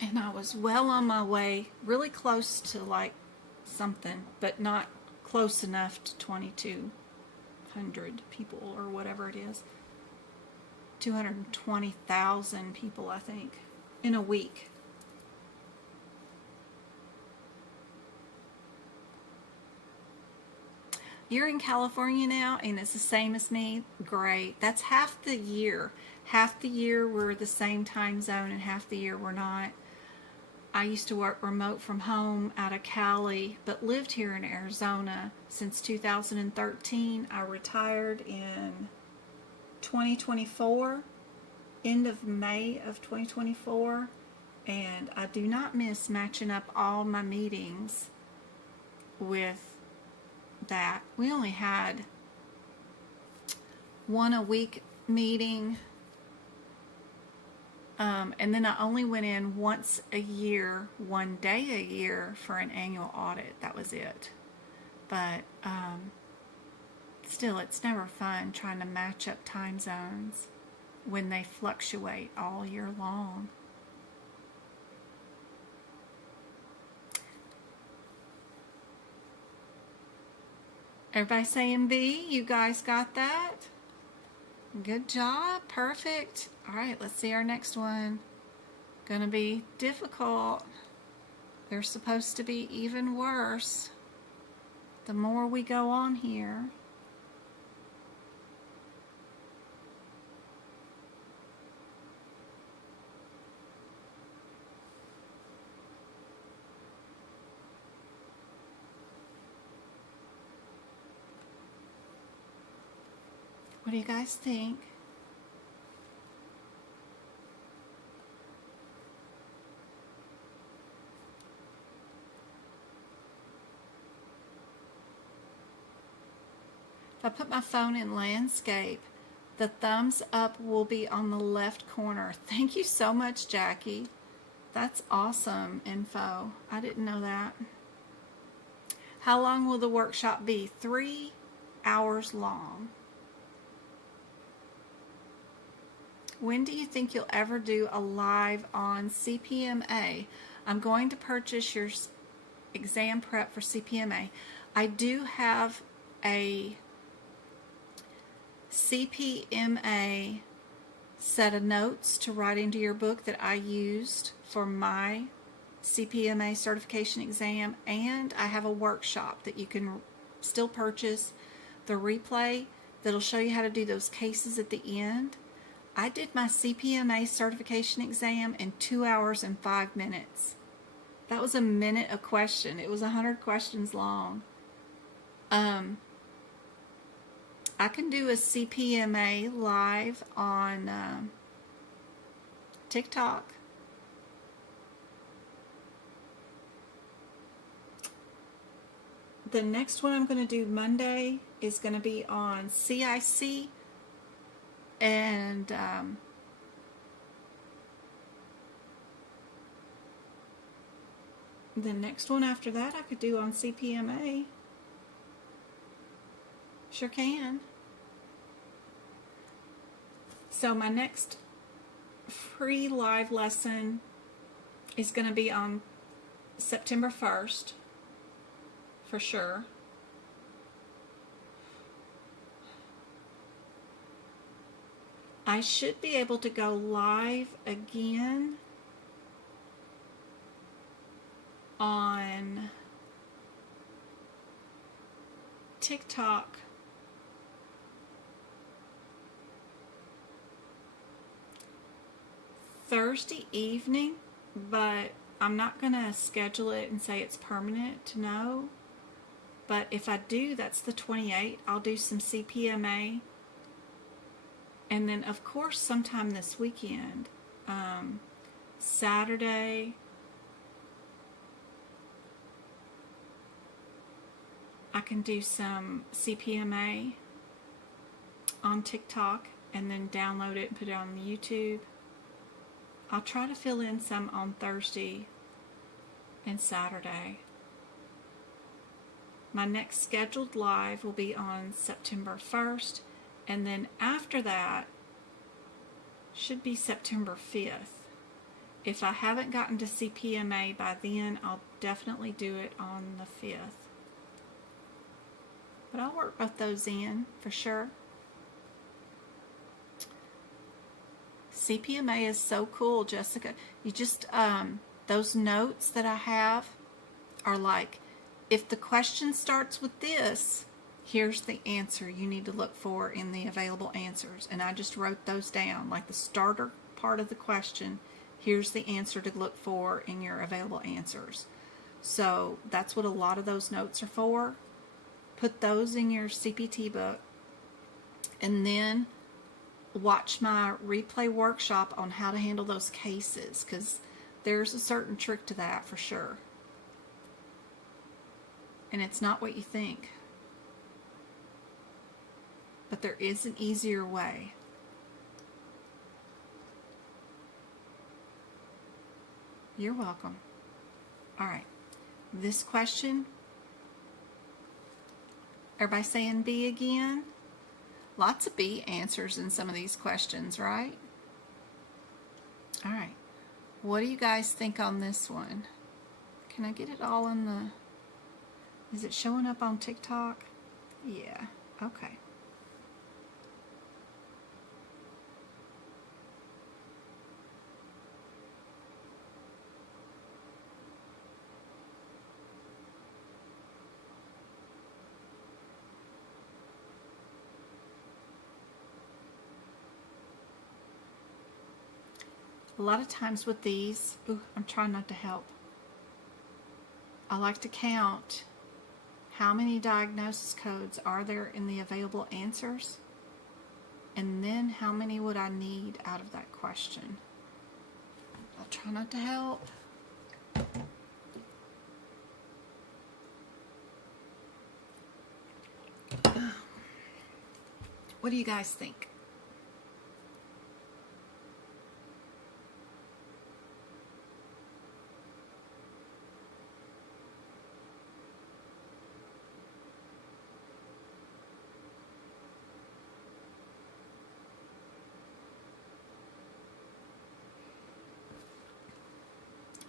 And I was well on my way, really close to like something, but not close enough to 2,200 people or whatever it is. 220,000 people, I think, in a week. You're in California now, and it's the same as me. Great. That's half the year. Half the year we're the same time zone, and half the year we're not. I used to work remote from home out of Cali, but lived here in Arizona since 2013. I retired in 2024, end of May of 2024, and I do not miss matching up all my meetings with that. We only had one a week meeting, and then I only went in once a year, one day a year for an annual audit. That was it. But still, it's never fun trying to match up time zones when they fluctuate all year long. Everybody saying B? You guys got that? Good job. Perfect. All right, let's see our next one. Gonna be difficult. They're supposed to be even worse the more we go on here. What do you guys think? If I put my phone in landscape, The thumbs up will be on the left corner. Thank you so much, Jackie. That's awesome info. I didn't know that. How long will the workshop be? 3 hours long. When do you think you'll ever do a live on CPMA? I'm going to purchase your exam prep for CPMA. I do have a CPMA set of notes to write into your book that I used for my CPMA certification exam, and I have a workshop that you can still purchase, the replay that'll show you how to do those cases at the end. I did my CPMA certification exam in 2 hours and 5 minutes. That was a minute a question. It was 100 questions long. I can do a CPMA live on TikTok. The next one I'm going to do Monday is going to be on CIC, and the next one after that I could do on CPMA. Sure can. So my next free live lesson is going to be on September 1st, for sure. I should be able to go live again on TikTok Thursday evening, but I'm not going to schedule it and say it's permanent to know. But if I do, that's the 28th. I'll do some CPMA. And then, of course, sometime this weekend, Saturday, I can do some CPMA on TikTok and then download it and put it on YouTube. I'll try to fill in some on Thursday and Saturday. My next scheduled live will be on September 1st, and then after that should be September 5th. If I haven't gotten to CPMA by then, I'll definitely do it on the 5th. But I'll work both those in for sure. CPMA is so cool, Jessica. You just, those notes that I have are like, if the question starts with this, here's the answer you need to look for in the available answers. And I just wrote those down, like the starter part of the question, here's the answer to look for in your available answers. So that's what a lot of those notes are for. Put those in your CPT book, and then watch my replay workshop on how to handle those cases, because there's a certain trick to that for sure. And it's not what you think. But there is an easier way. You're welcome. All right. This question, everybody saying B again? Lots of B answers in some of these questions, right? All right. What do you guys think on this one? Can I get it all in the... Is it showing up on TikTok? Yeah. Okay. A lot of times with these, I'm trying not to help. I like to count how many diagnosis codes are there in the available answers, and then how many would I need out of that question. I'll try not to help. What do you guys think?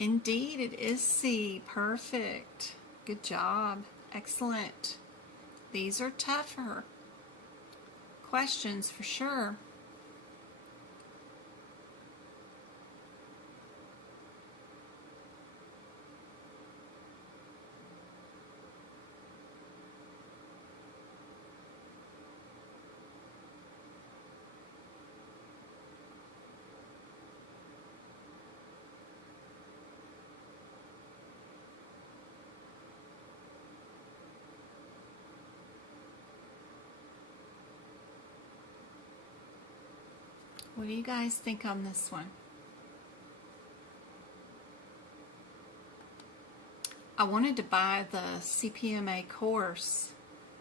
Indeed, it is C. Perfect. Good job. Excellent. These are tougher questions for sure. What do you guys think on this one? I wanted to buy the CPMA course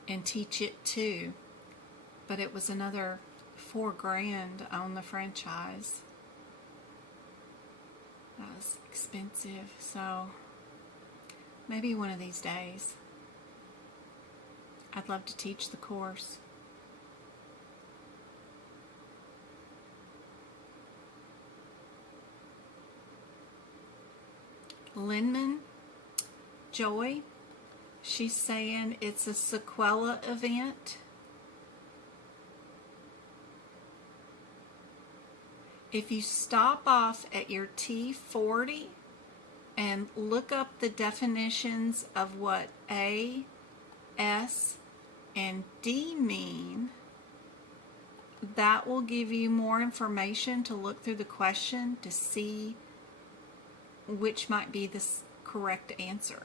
and teach it too, but it was another $4,000 on the franchise. That was expensive, so maybe one of these days. I'd love to teach the course. Linman Joy, she's saying it's a sequela event. If you stop off at your T40 and look up the definitions of what A, S, and D mean, that will give you more information to look through the question to see which might be the correct answer.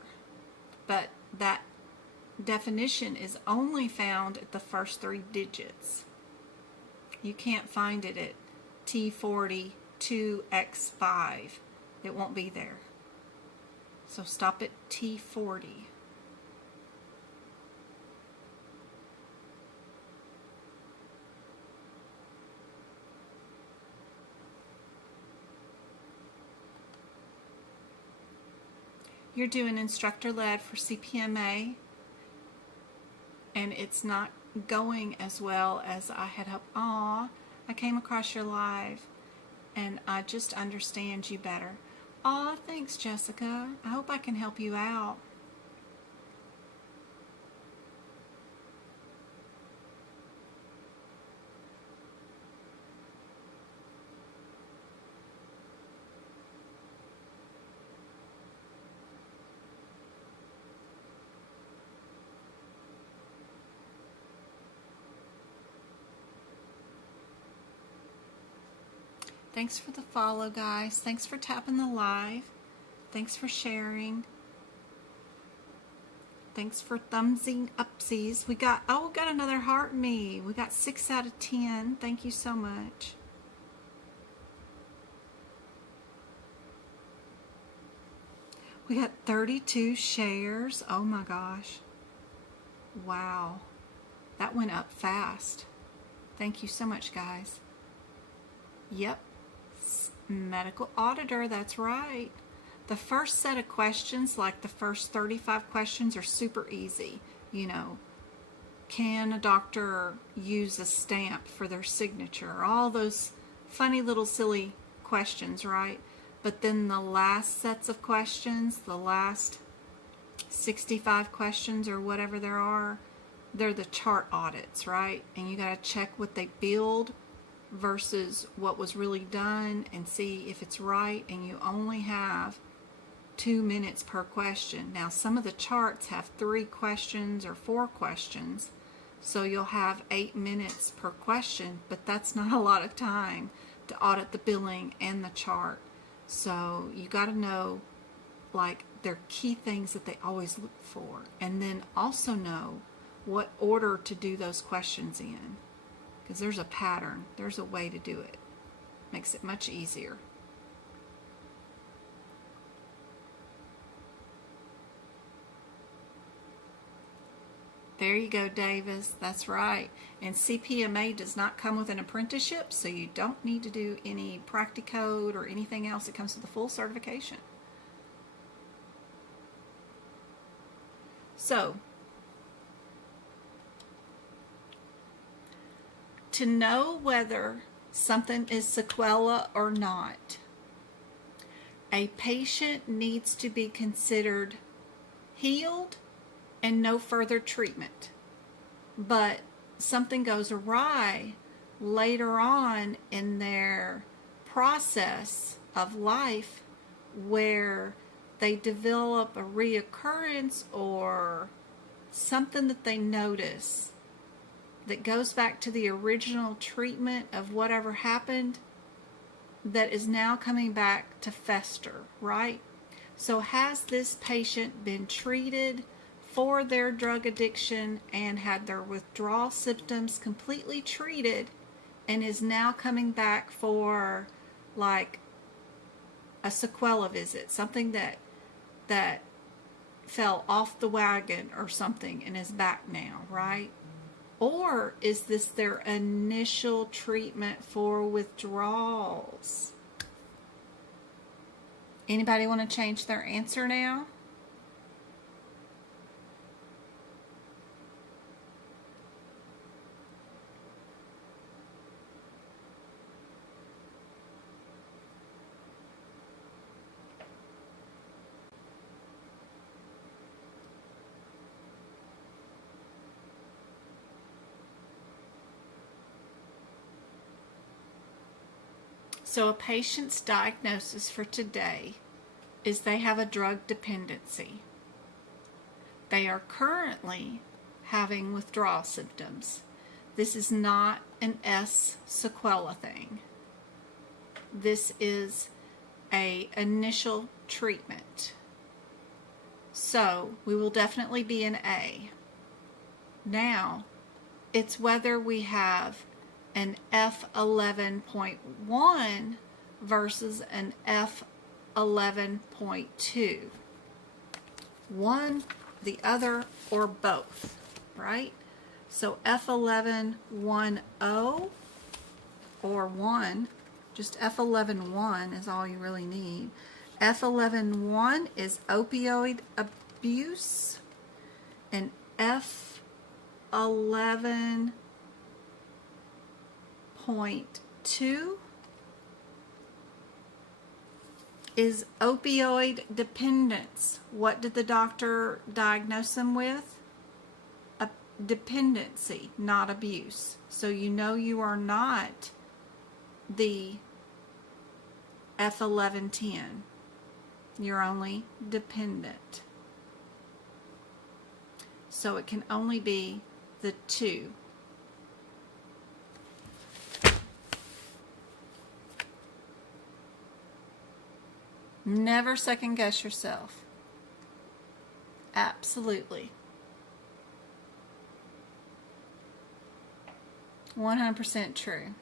But that definition is only found at the first 3 digits. You can't find it at T40 2x5. It won't be there. So stop at T40. You're doing instructor-led for CPMA, and it's not going as well as I had hoped. Aw, I came across your live, and I just understand you better. Aw, thanks, Jessica. I hope I can help you out. Thanks for the follow, guys. Thanks for tapping the live. Thanks for sharing. Thanks for thumbsing upsies. We got another heart me. We got 6 out of 10. Thank you so much. We got 32 shares. Oh my gosh. Wow. That went up fast. Thank you so much, guys. Yep. Medical auditor, that's right. The first set of questions, like the first 35 questions, are super easy. You know, can a doctor use a stamp for their signature? All those funny little silly questions, right? But then the last sets of questions, the last 65 questions or whatever there are, they're the chart audits, right? And you got to check what they billed versus what was really done and see if it's right, and you only have 2 minutes per question. Now some of the charts have 3 questions or 4 questions, so you'll have 8 minutes per question, but that's not a lot of time to audit the billing and the chart. So you got to know, like, their key things that they always look for, and then also know what order to do those questions in. Because there's a pattern, there's a way to do it. Makes it much easier. There you go, Davis. That's right. And CPMA does not come with an apprenticeship, so you don't need to do any practicode or anything else. It comes with a full certification. So, to know whether something is sequela or not, a patient needs to be considered healed and no further treatment. But something goes awry later on in their process of life where they develop a reoccurrence or something that they notice that goes back to the original treatment of whatever happened that is now coming back to fester, right? So has this patient been treated for their drug addiction and had their withdrawal symptoms completely treated and is now coming back for like a sequela visit, something that fell off the wagon or something and is back now, right? Or is this their initial treatment for withdrawals? Anybody want to change their answer now? So a patient's diagnosis for today is they have a drug dependency. They are currently having withdrawal symptoms. This is not an S sequela thing. This is a initial treatment. So we will definitely be an A. Now, it's whether we have an F11.1 versus an F11.2. One, the other, or both, right? So F11.10 or 1, just F11.1 is all you really need. F11.1 is opioid abuse, and F11.2 is opioid dependence. What did the doctor diagnose them with? A dependency, not abuse. So you know you are not the F11.10. You're only dependent. So it can only be the 2. Never second guess yourself. Absolutely. 100% true.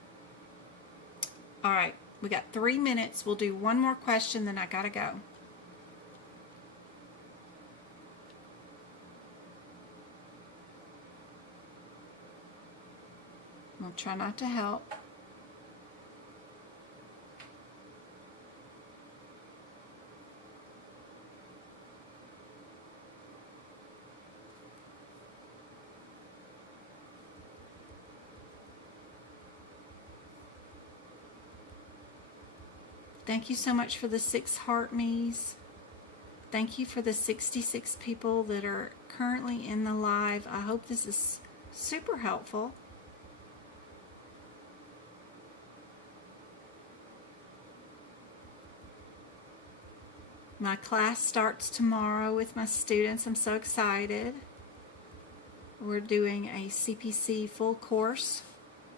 All right, we got 3 minutes. We'll do one more question, then I gotta go. I'll try not to help. Thank you so much for the 6 heart me's. Thank you for the 66 people that are currently in the live. I hope this is super helpful. My class starts tomorrow with my students. I'm so excited. We're doing a CPC full course.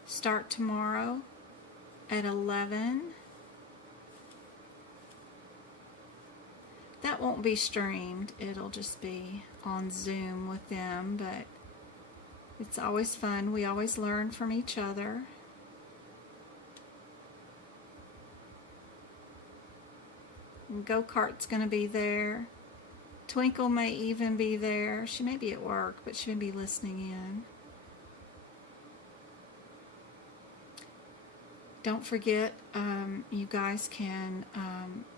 Start tomorrow at 11. That won't be streamed. It'll just be on Zoom with them, but it's always fun. We always learn from each other. Go-kart's going to be there. Twinkle may even be there. She may be at work, but she may be listening in. Don't forget, you guys can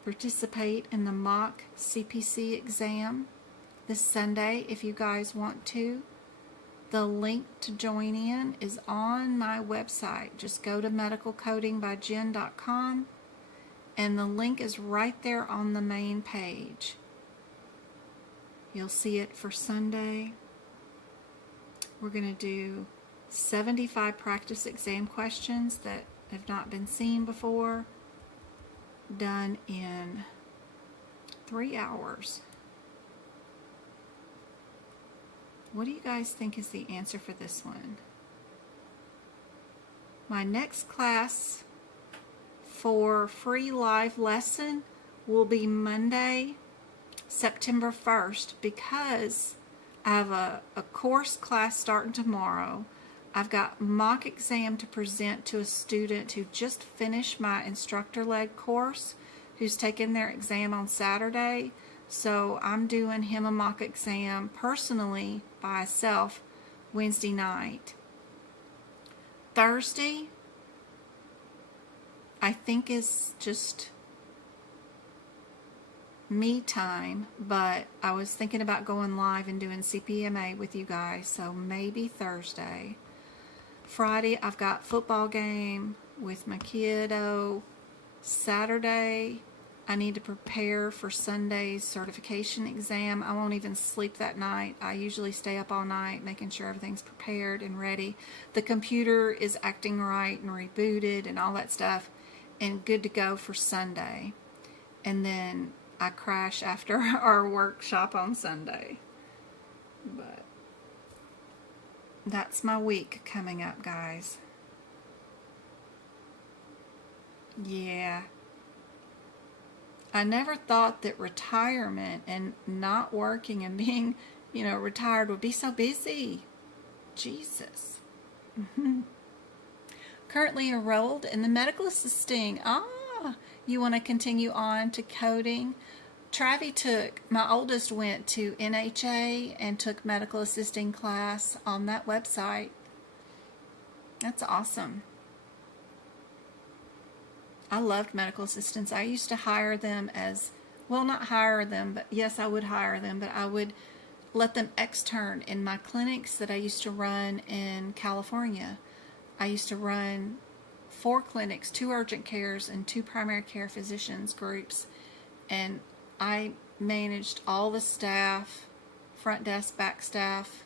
participate in the mock CPC exam this Sunday if you guys want to. The link to join in is on my website. Just go to medicalcodingbyjen.com and the link is right there on the main page. You'll see it for Sunday. We're going to do 75 practice exam questions that have not been seen before, done in 3 hours. What do you guys think is the answer for this one? My next class for free live lesson will be Monday, September 1st, because I have a course class starting tomorrow. I've got mock exam to present to a student who just finished my instructor-led course, who's taking their exam on Saturday. So I'm doing him a mock exam personally by myself Wednesday night. Thursday, I think, is just me time, but I was thinking about going live and doing CPMA with you guys, so maybe Thursday. Friday, I've got football game with my kiddo. Saturday, I need to prepare for Sunday's certification exam. I won't even sleep that night. I usually stay up all night making sure everything's prepared and ready. The computer is acting right and rebooted and all that stuff, and good to go for Sunday. And then I crash after our workshop on Sunday. But that's my week coming up, guys. Yeah. I never thought that retirement and not working and being, retired would be so busy. Jesus. Currently enrolled in the medical assisting. You want to continue on to coding? My oldest went to NHA and took medical assisting class on that website. That's awesome. I loved medical assistants. I used to hire them not hire them, but yes, I would hire them, but I would let them extern in my clinics that I used to run in California. I used to run 4 clinics, 2 urgent cares, and 2 primary care physicians groups, and I managed all the staff, front desk, back staff,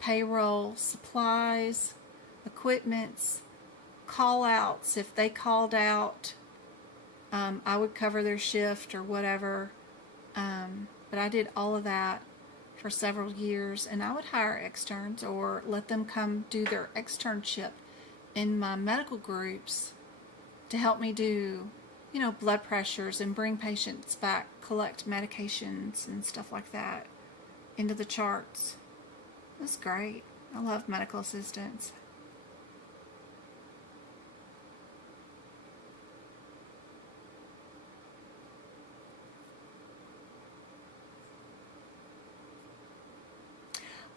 payroll, supplies, equipments, call-outs. If they called out, I would cover their shift or whatever, but I did all of that for several years, and I would hire externs or let them come do their externship in my medical groups to help me do, blood pressures and bring patients back, collect medications and stuff like that into the charts. That's great. I love medical assistants.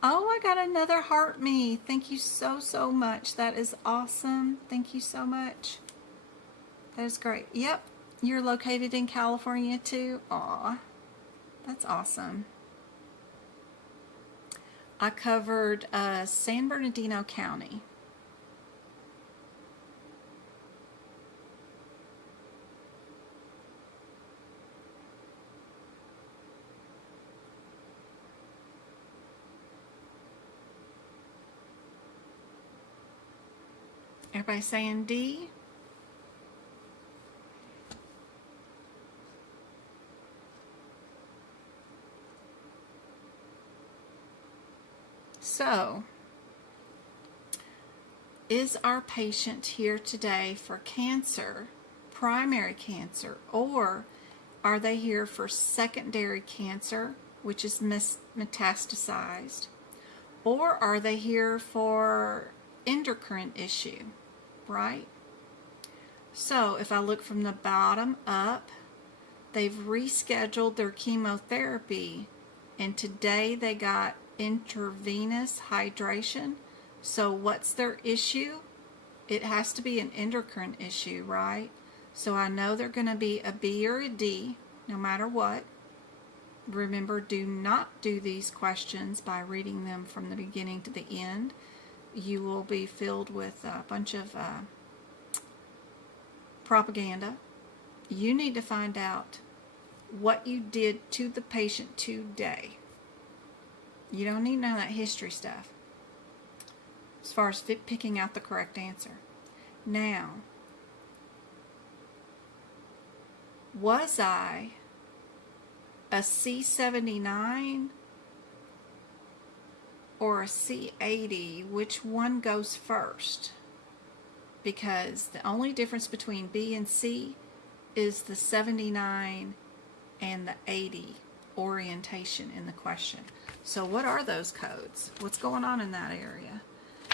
Oh, I got another heart me. Thank you so, so much. That is awesome. Thank you so much. That is great. Yep, you're located in California too. Aw, that's awesome. I covered San Bernardino County. Everybody saying D? So, is our patient here today for cancer, primary cancer, or are they here for secondary cancer, which is metastasized, or are they here for endocrine issue, right? So if I look from the bottom up, they've rescheduled their chemotherapy, and today they got intravenous hydration. So what's their issue? It has to be an endocrine issue, right? So I know they're going to be a B or a D, no matter what. Remember, do not do these questions by reading them from the beginning to the end. You will be filled with a bunch of propaganda. You need to find out what you did to the patient today. You don't need none of that history stuff as far as picking out the correct answer. Now, was I a C79 or a C80? Which one goes first? Because the only difference between B and C is the 79 and the 80 orientation in the question. So what are those codes? What's going on in that area?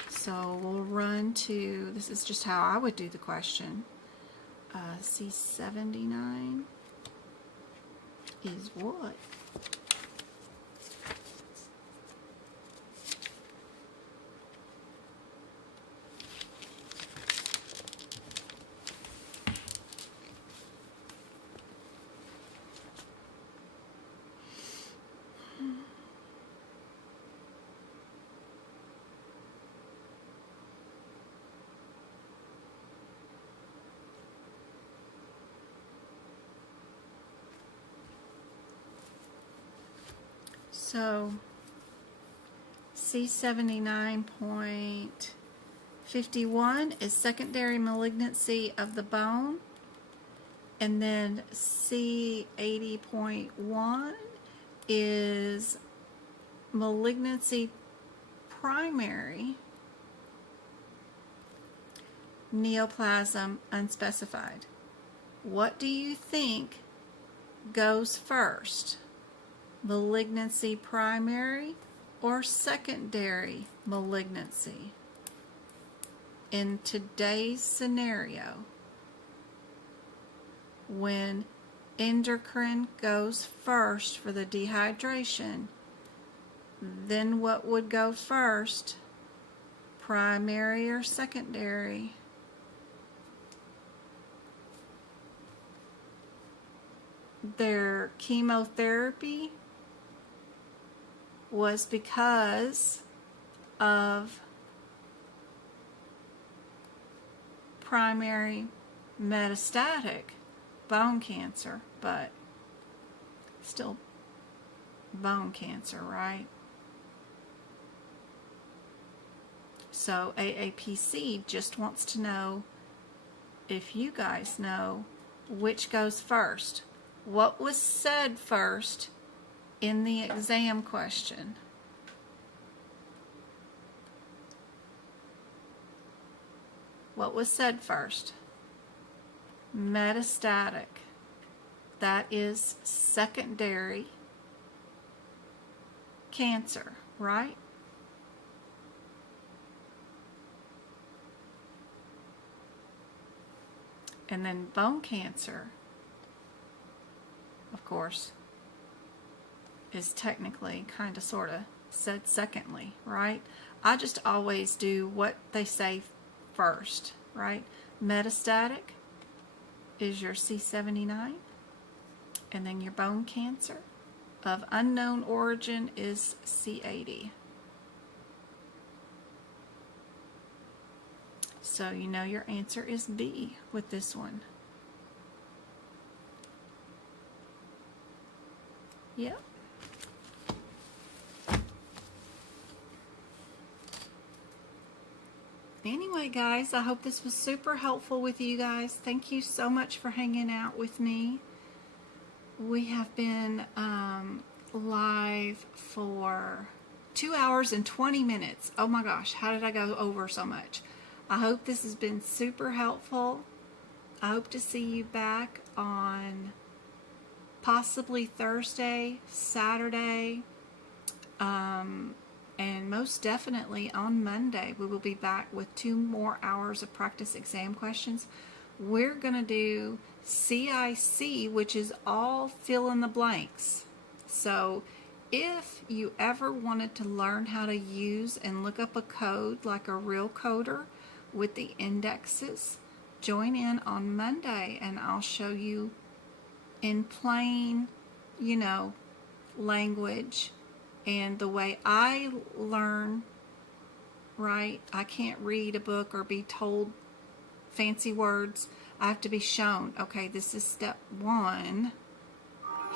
So we'll run to, this is just how I would do the question. C79 is what? So C79.51 is secondary malignancy of the bone, and then C80.1 is malignancy primary, neoplasm unspecified. What do you think goes first? Malignancy primary or secondary malignancy? In today's scenario, when endocrine goes first for the dehydration, then what would go first? Primary or secondary? Their chemotherapy was because of primary metastatic bone cancer, but still bone cancer, right? So AAPC just wants to know if you guys know which goes first. What was said first in the exam question? What was said first? Metastatic. That is secondary cancer, right? And then bone cancer, of course, is technically kind of sort of said secondly, right? I just always do what they say first, right? Metastatic is your C79, and then your bone cancer of unknown origin is C80. So you know your answer is B with this one. Yep. Anyway, guys, I hope this was super helpful with you guys. Thank you so much for hanging out with me. We have been live for 2 hours and 20 minutes. Oh my gosh, how did I go over so much? I hope this has been super helpful. I hope to see you back on possibly Thursday, Saturday, and most definitely on Monday. We will be back with 2 more hours of practice exam questions. We're going to do CIC, which is all fill in the blanks. So if you ever wanted to learn how to use and look up a code like a real coder with the indexes, join in on Monday and I'll show you in plain, language and the way I learn, right? I can't read a book or be told fancy words. I have to be shown, okay, this is step 1.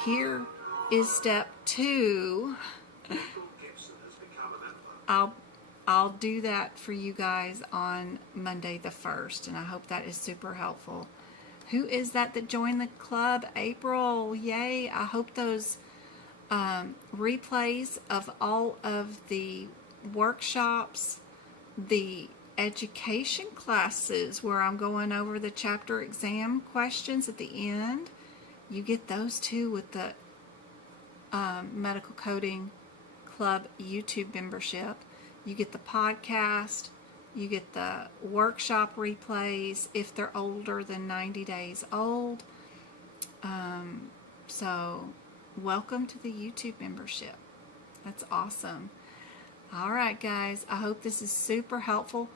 Here is step 2. Michael Gibson has become a member. I'll do that for you guys on Monday the 1st, and I hope that is super helpful. Who is that joined the club? April, yay. I hope those replays of all of the workshops, the education classes where I'm going over the chapter exam questions at the end, you get those too with the Medical Coding Club YouTube membership. You get the podcast, you get the workshop replays if they're older than 90 days old. So welcome to the YouTube membership. That's awesome. All right, guys, I hope this is super helpful.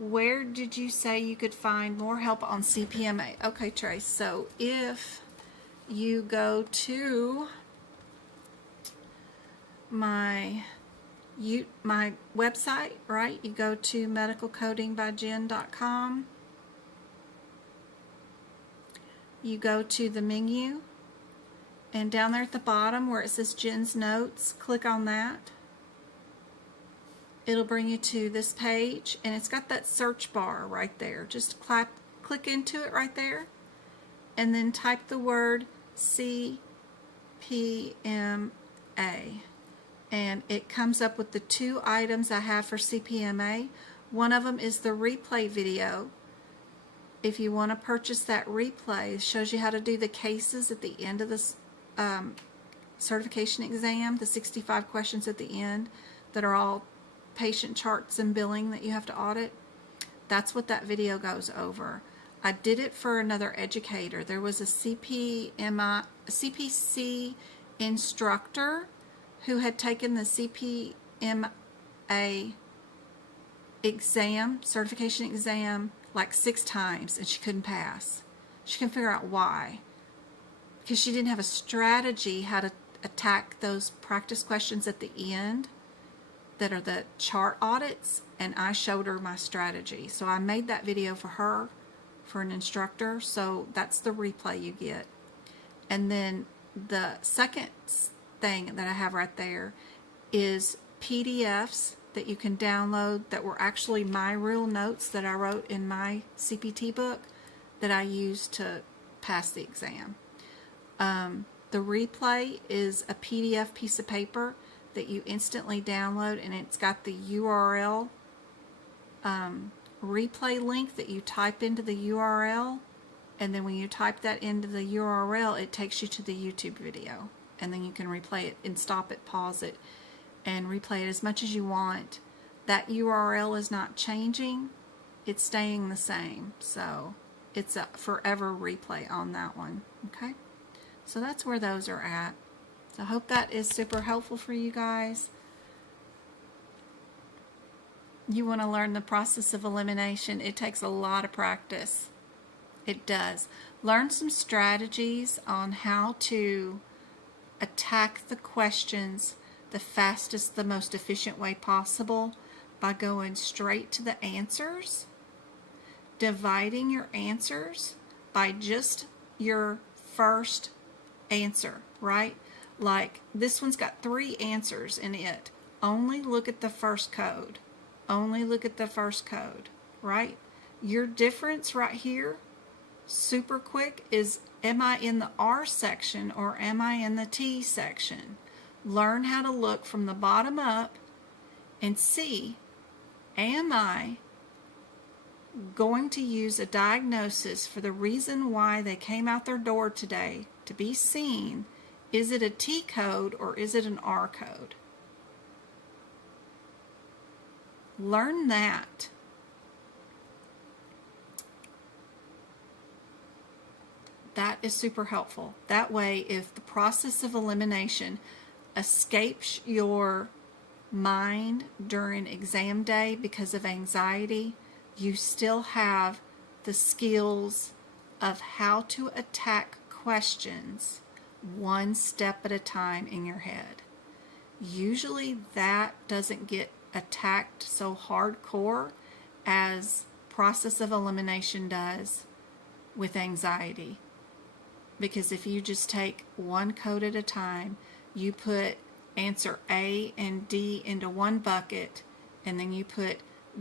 Where did you say you could find more help on CPMA? Okay, Trace, so if you go to my website, right? You go to medicalcodingbyjen.com. You go to the menu, and down there at the bottom where it says Jen's Notes, click on that. It'll bring you to this page, and it's got that search bar right there. Just click into it right there, and then type the word CPMA. And it comes up with the 2 items I have for CPMA. One of them is the replay video. If you want to purchase that replay, it shows you how to do the cases at the end of this certification exam, the 65 questions at the end that are all patient charts and billing that you have to audit. That's what that video goes over. I did it for another educator. There was a CPC instructor who had taken the CPMA exam, certification exam, like 6 times, and she couldn't pass. She couldn't figure out why. Because she didn't have a strategy how to attack those practice questions at the end that are the chart audits, and I showed her my strategy. So I made that video for her, for an instructor, so that's the replay you get. And then the second thing that I have right there is PDFs that you can download that were actually my real notes that I wrote in my CPT book that I used to pass the exam. The replay is a PDF piece of paper that you instantly download, and it's got the URL replay link that you type into the URL, and then when you type that into the URL, it takes you to the YouTube video, and then you can replay it and stop it, pause it, and replay it as much as you want. That URL is not changing, it's staying the same, so it's a forever replay on that one. Okay, so that's where those are at. So I hope that is super helpful for you guys. You want to learn the process of elimination. It takes a lot of practice. It does. Learn some strategies on how to attack the questions the fastest, the most efficient way possible by going straight to the answers, dividing your answers by just your first answer, right? Like this one's got 3 answers in it. Only look at the first code. Only look at the first code, right? Your difference right here, super quick, is am I in the R section or am I in the T section? Learn how to look from the bottom up and see, am I going to use a diagnosis for the reason why they came out their door today to be seen? Is it a T code or is it an R code? Learn that. That is super helpful. That way, if the process of elimination escapes your mind during exam day because of anxiety, you still have the skills of how to attack questions one step at a time in your head. Usually that doesn't get attacked so hardcore as process of elimination does with anxiety. Because if you just take one code at a time, you put answer A and D into one bucket, and then you put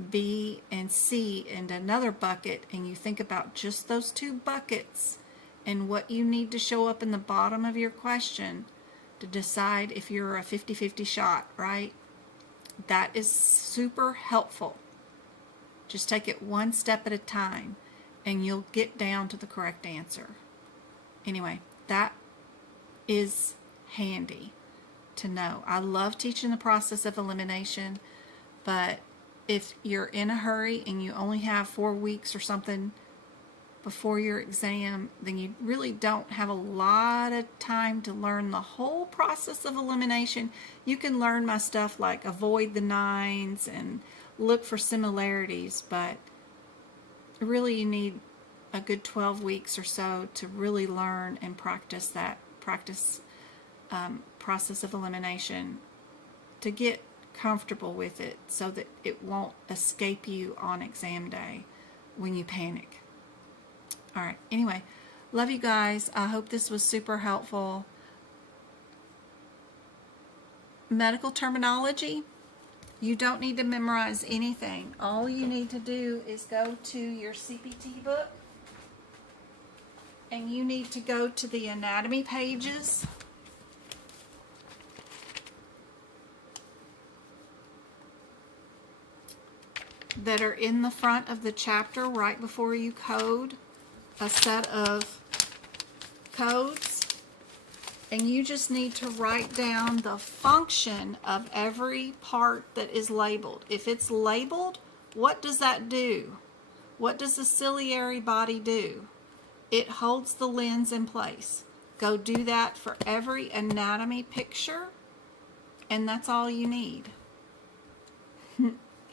B and C into another bucket, and you think about just those two buckets and what you need to show up in the bottom of your question to decide if you're a 50-50 shot, right? That is super helpful. Just take it one step at a time, and you'll get down to the correct answer. Anyway, that is handy to know. I love teaching the process of elimination, but if you're in a hurry and you only have 4 weeks or something before your exam, then you really don't have a lot of time to learn the whole process of elimination. You can learn my stuff like avoid the nines and look for similarities, but really you need a good 12 weeks or so to really learn and practice that process of elimination, to get comfortable with it so that it won't escape you on exam day when you panic. All right, anyway, love you guys. I hope this was super helpful. Medical terminology, you don't need to memorize anything. All you need to do is go to your CPT book, and you need to go to the anatomy pages. That are in the front of the chapter right before you code a set of codes, and you just need to write down the function of every part that is labeled. If it's labeled, what does that do? What does the ciliary body do? It holds the lens in place. Go do that for every anatomy picture, and that's all you need.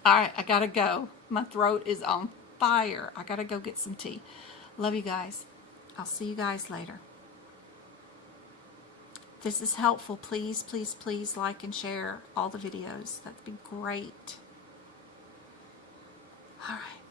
All right, I gotta go. My throat is on fire. I gotta go get some tea. Love you guys. I'll see you guys later. If this is helpful, please, please, please like and share all the videos. That'd be great. All right.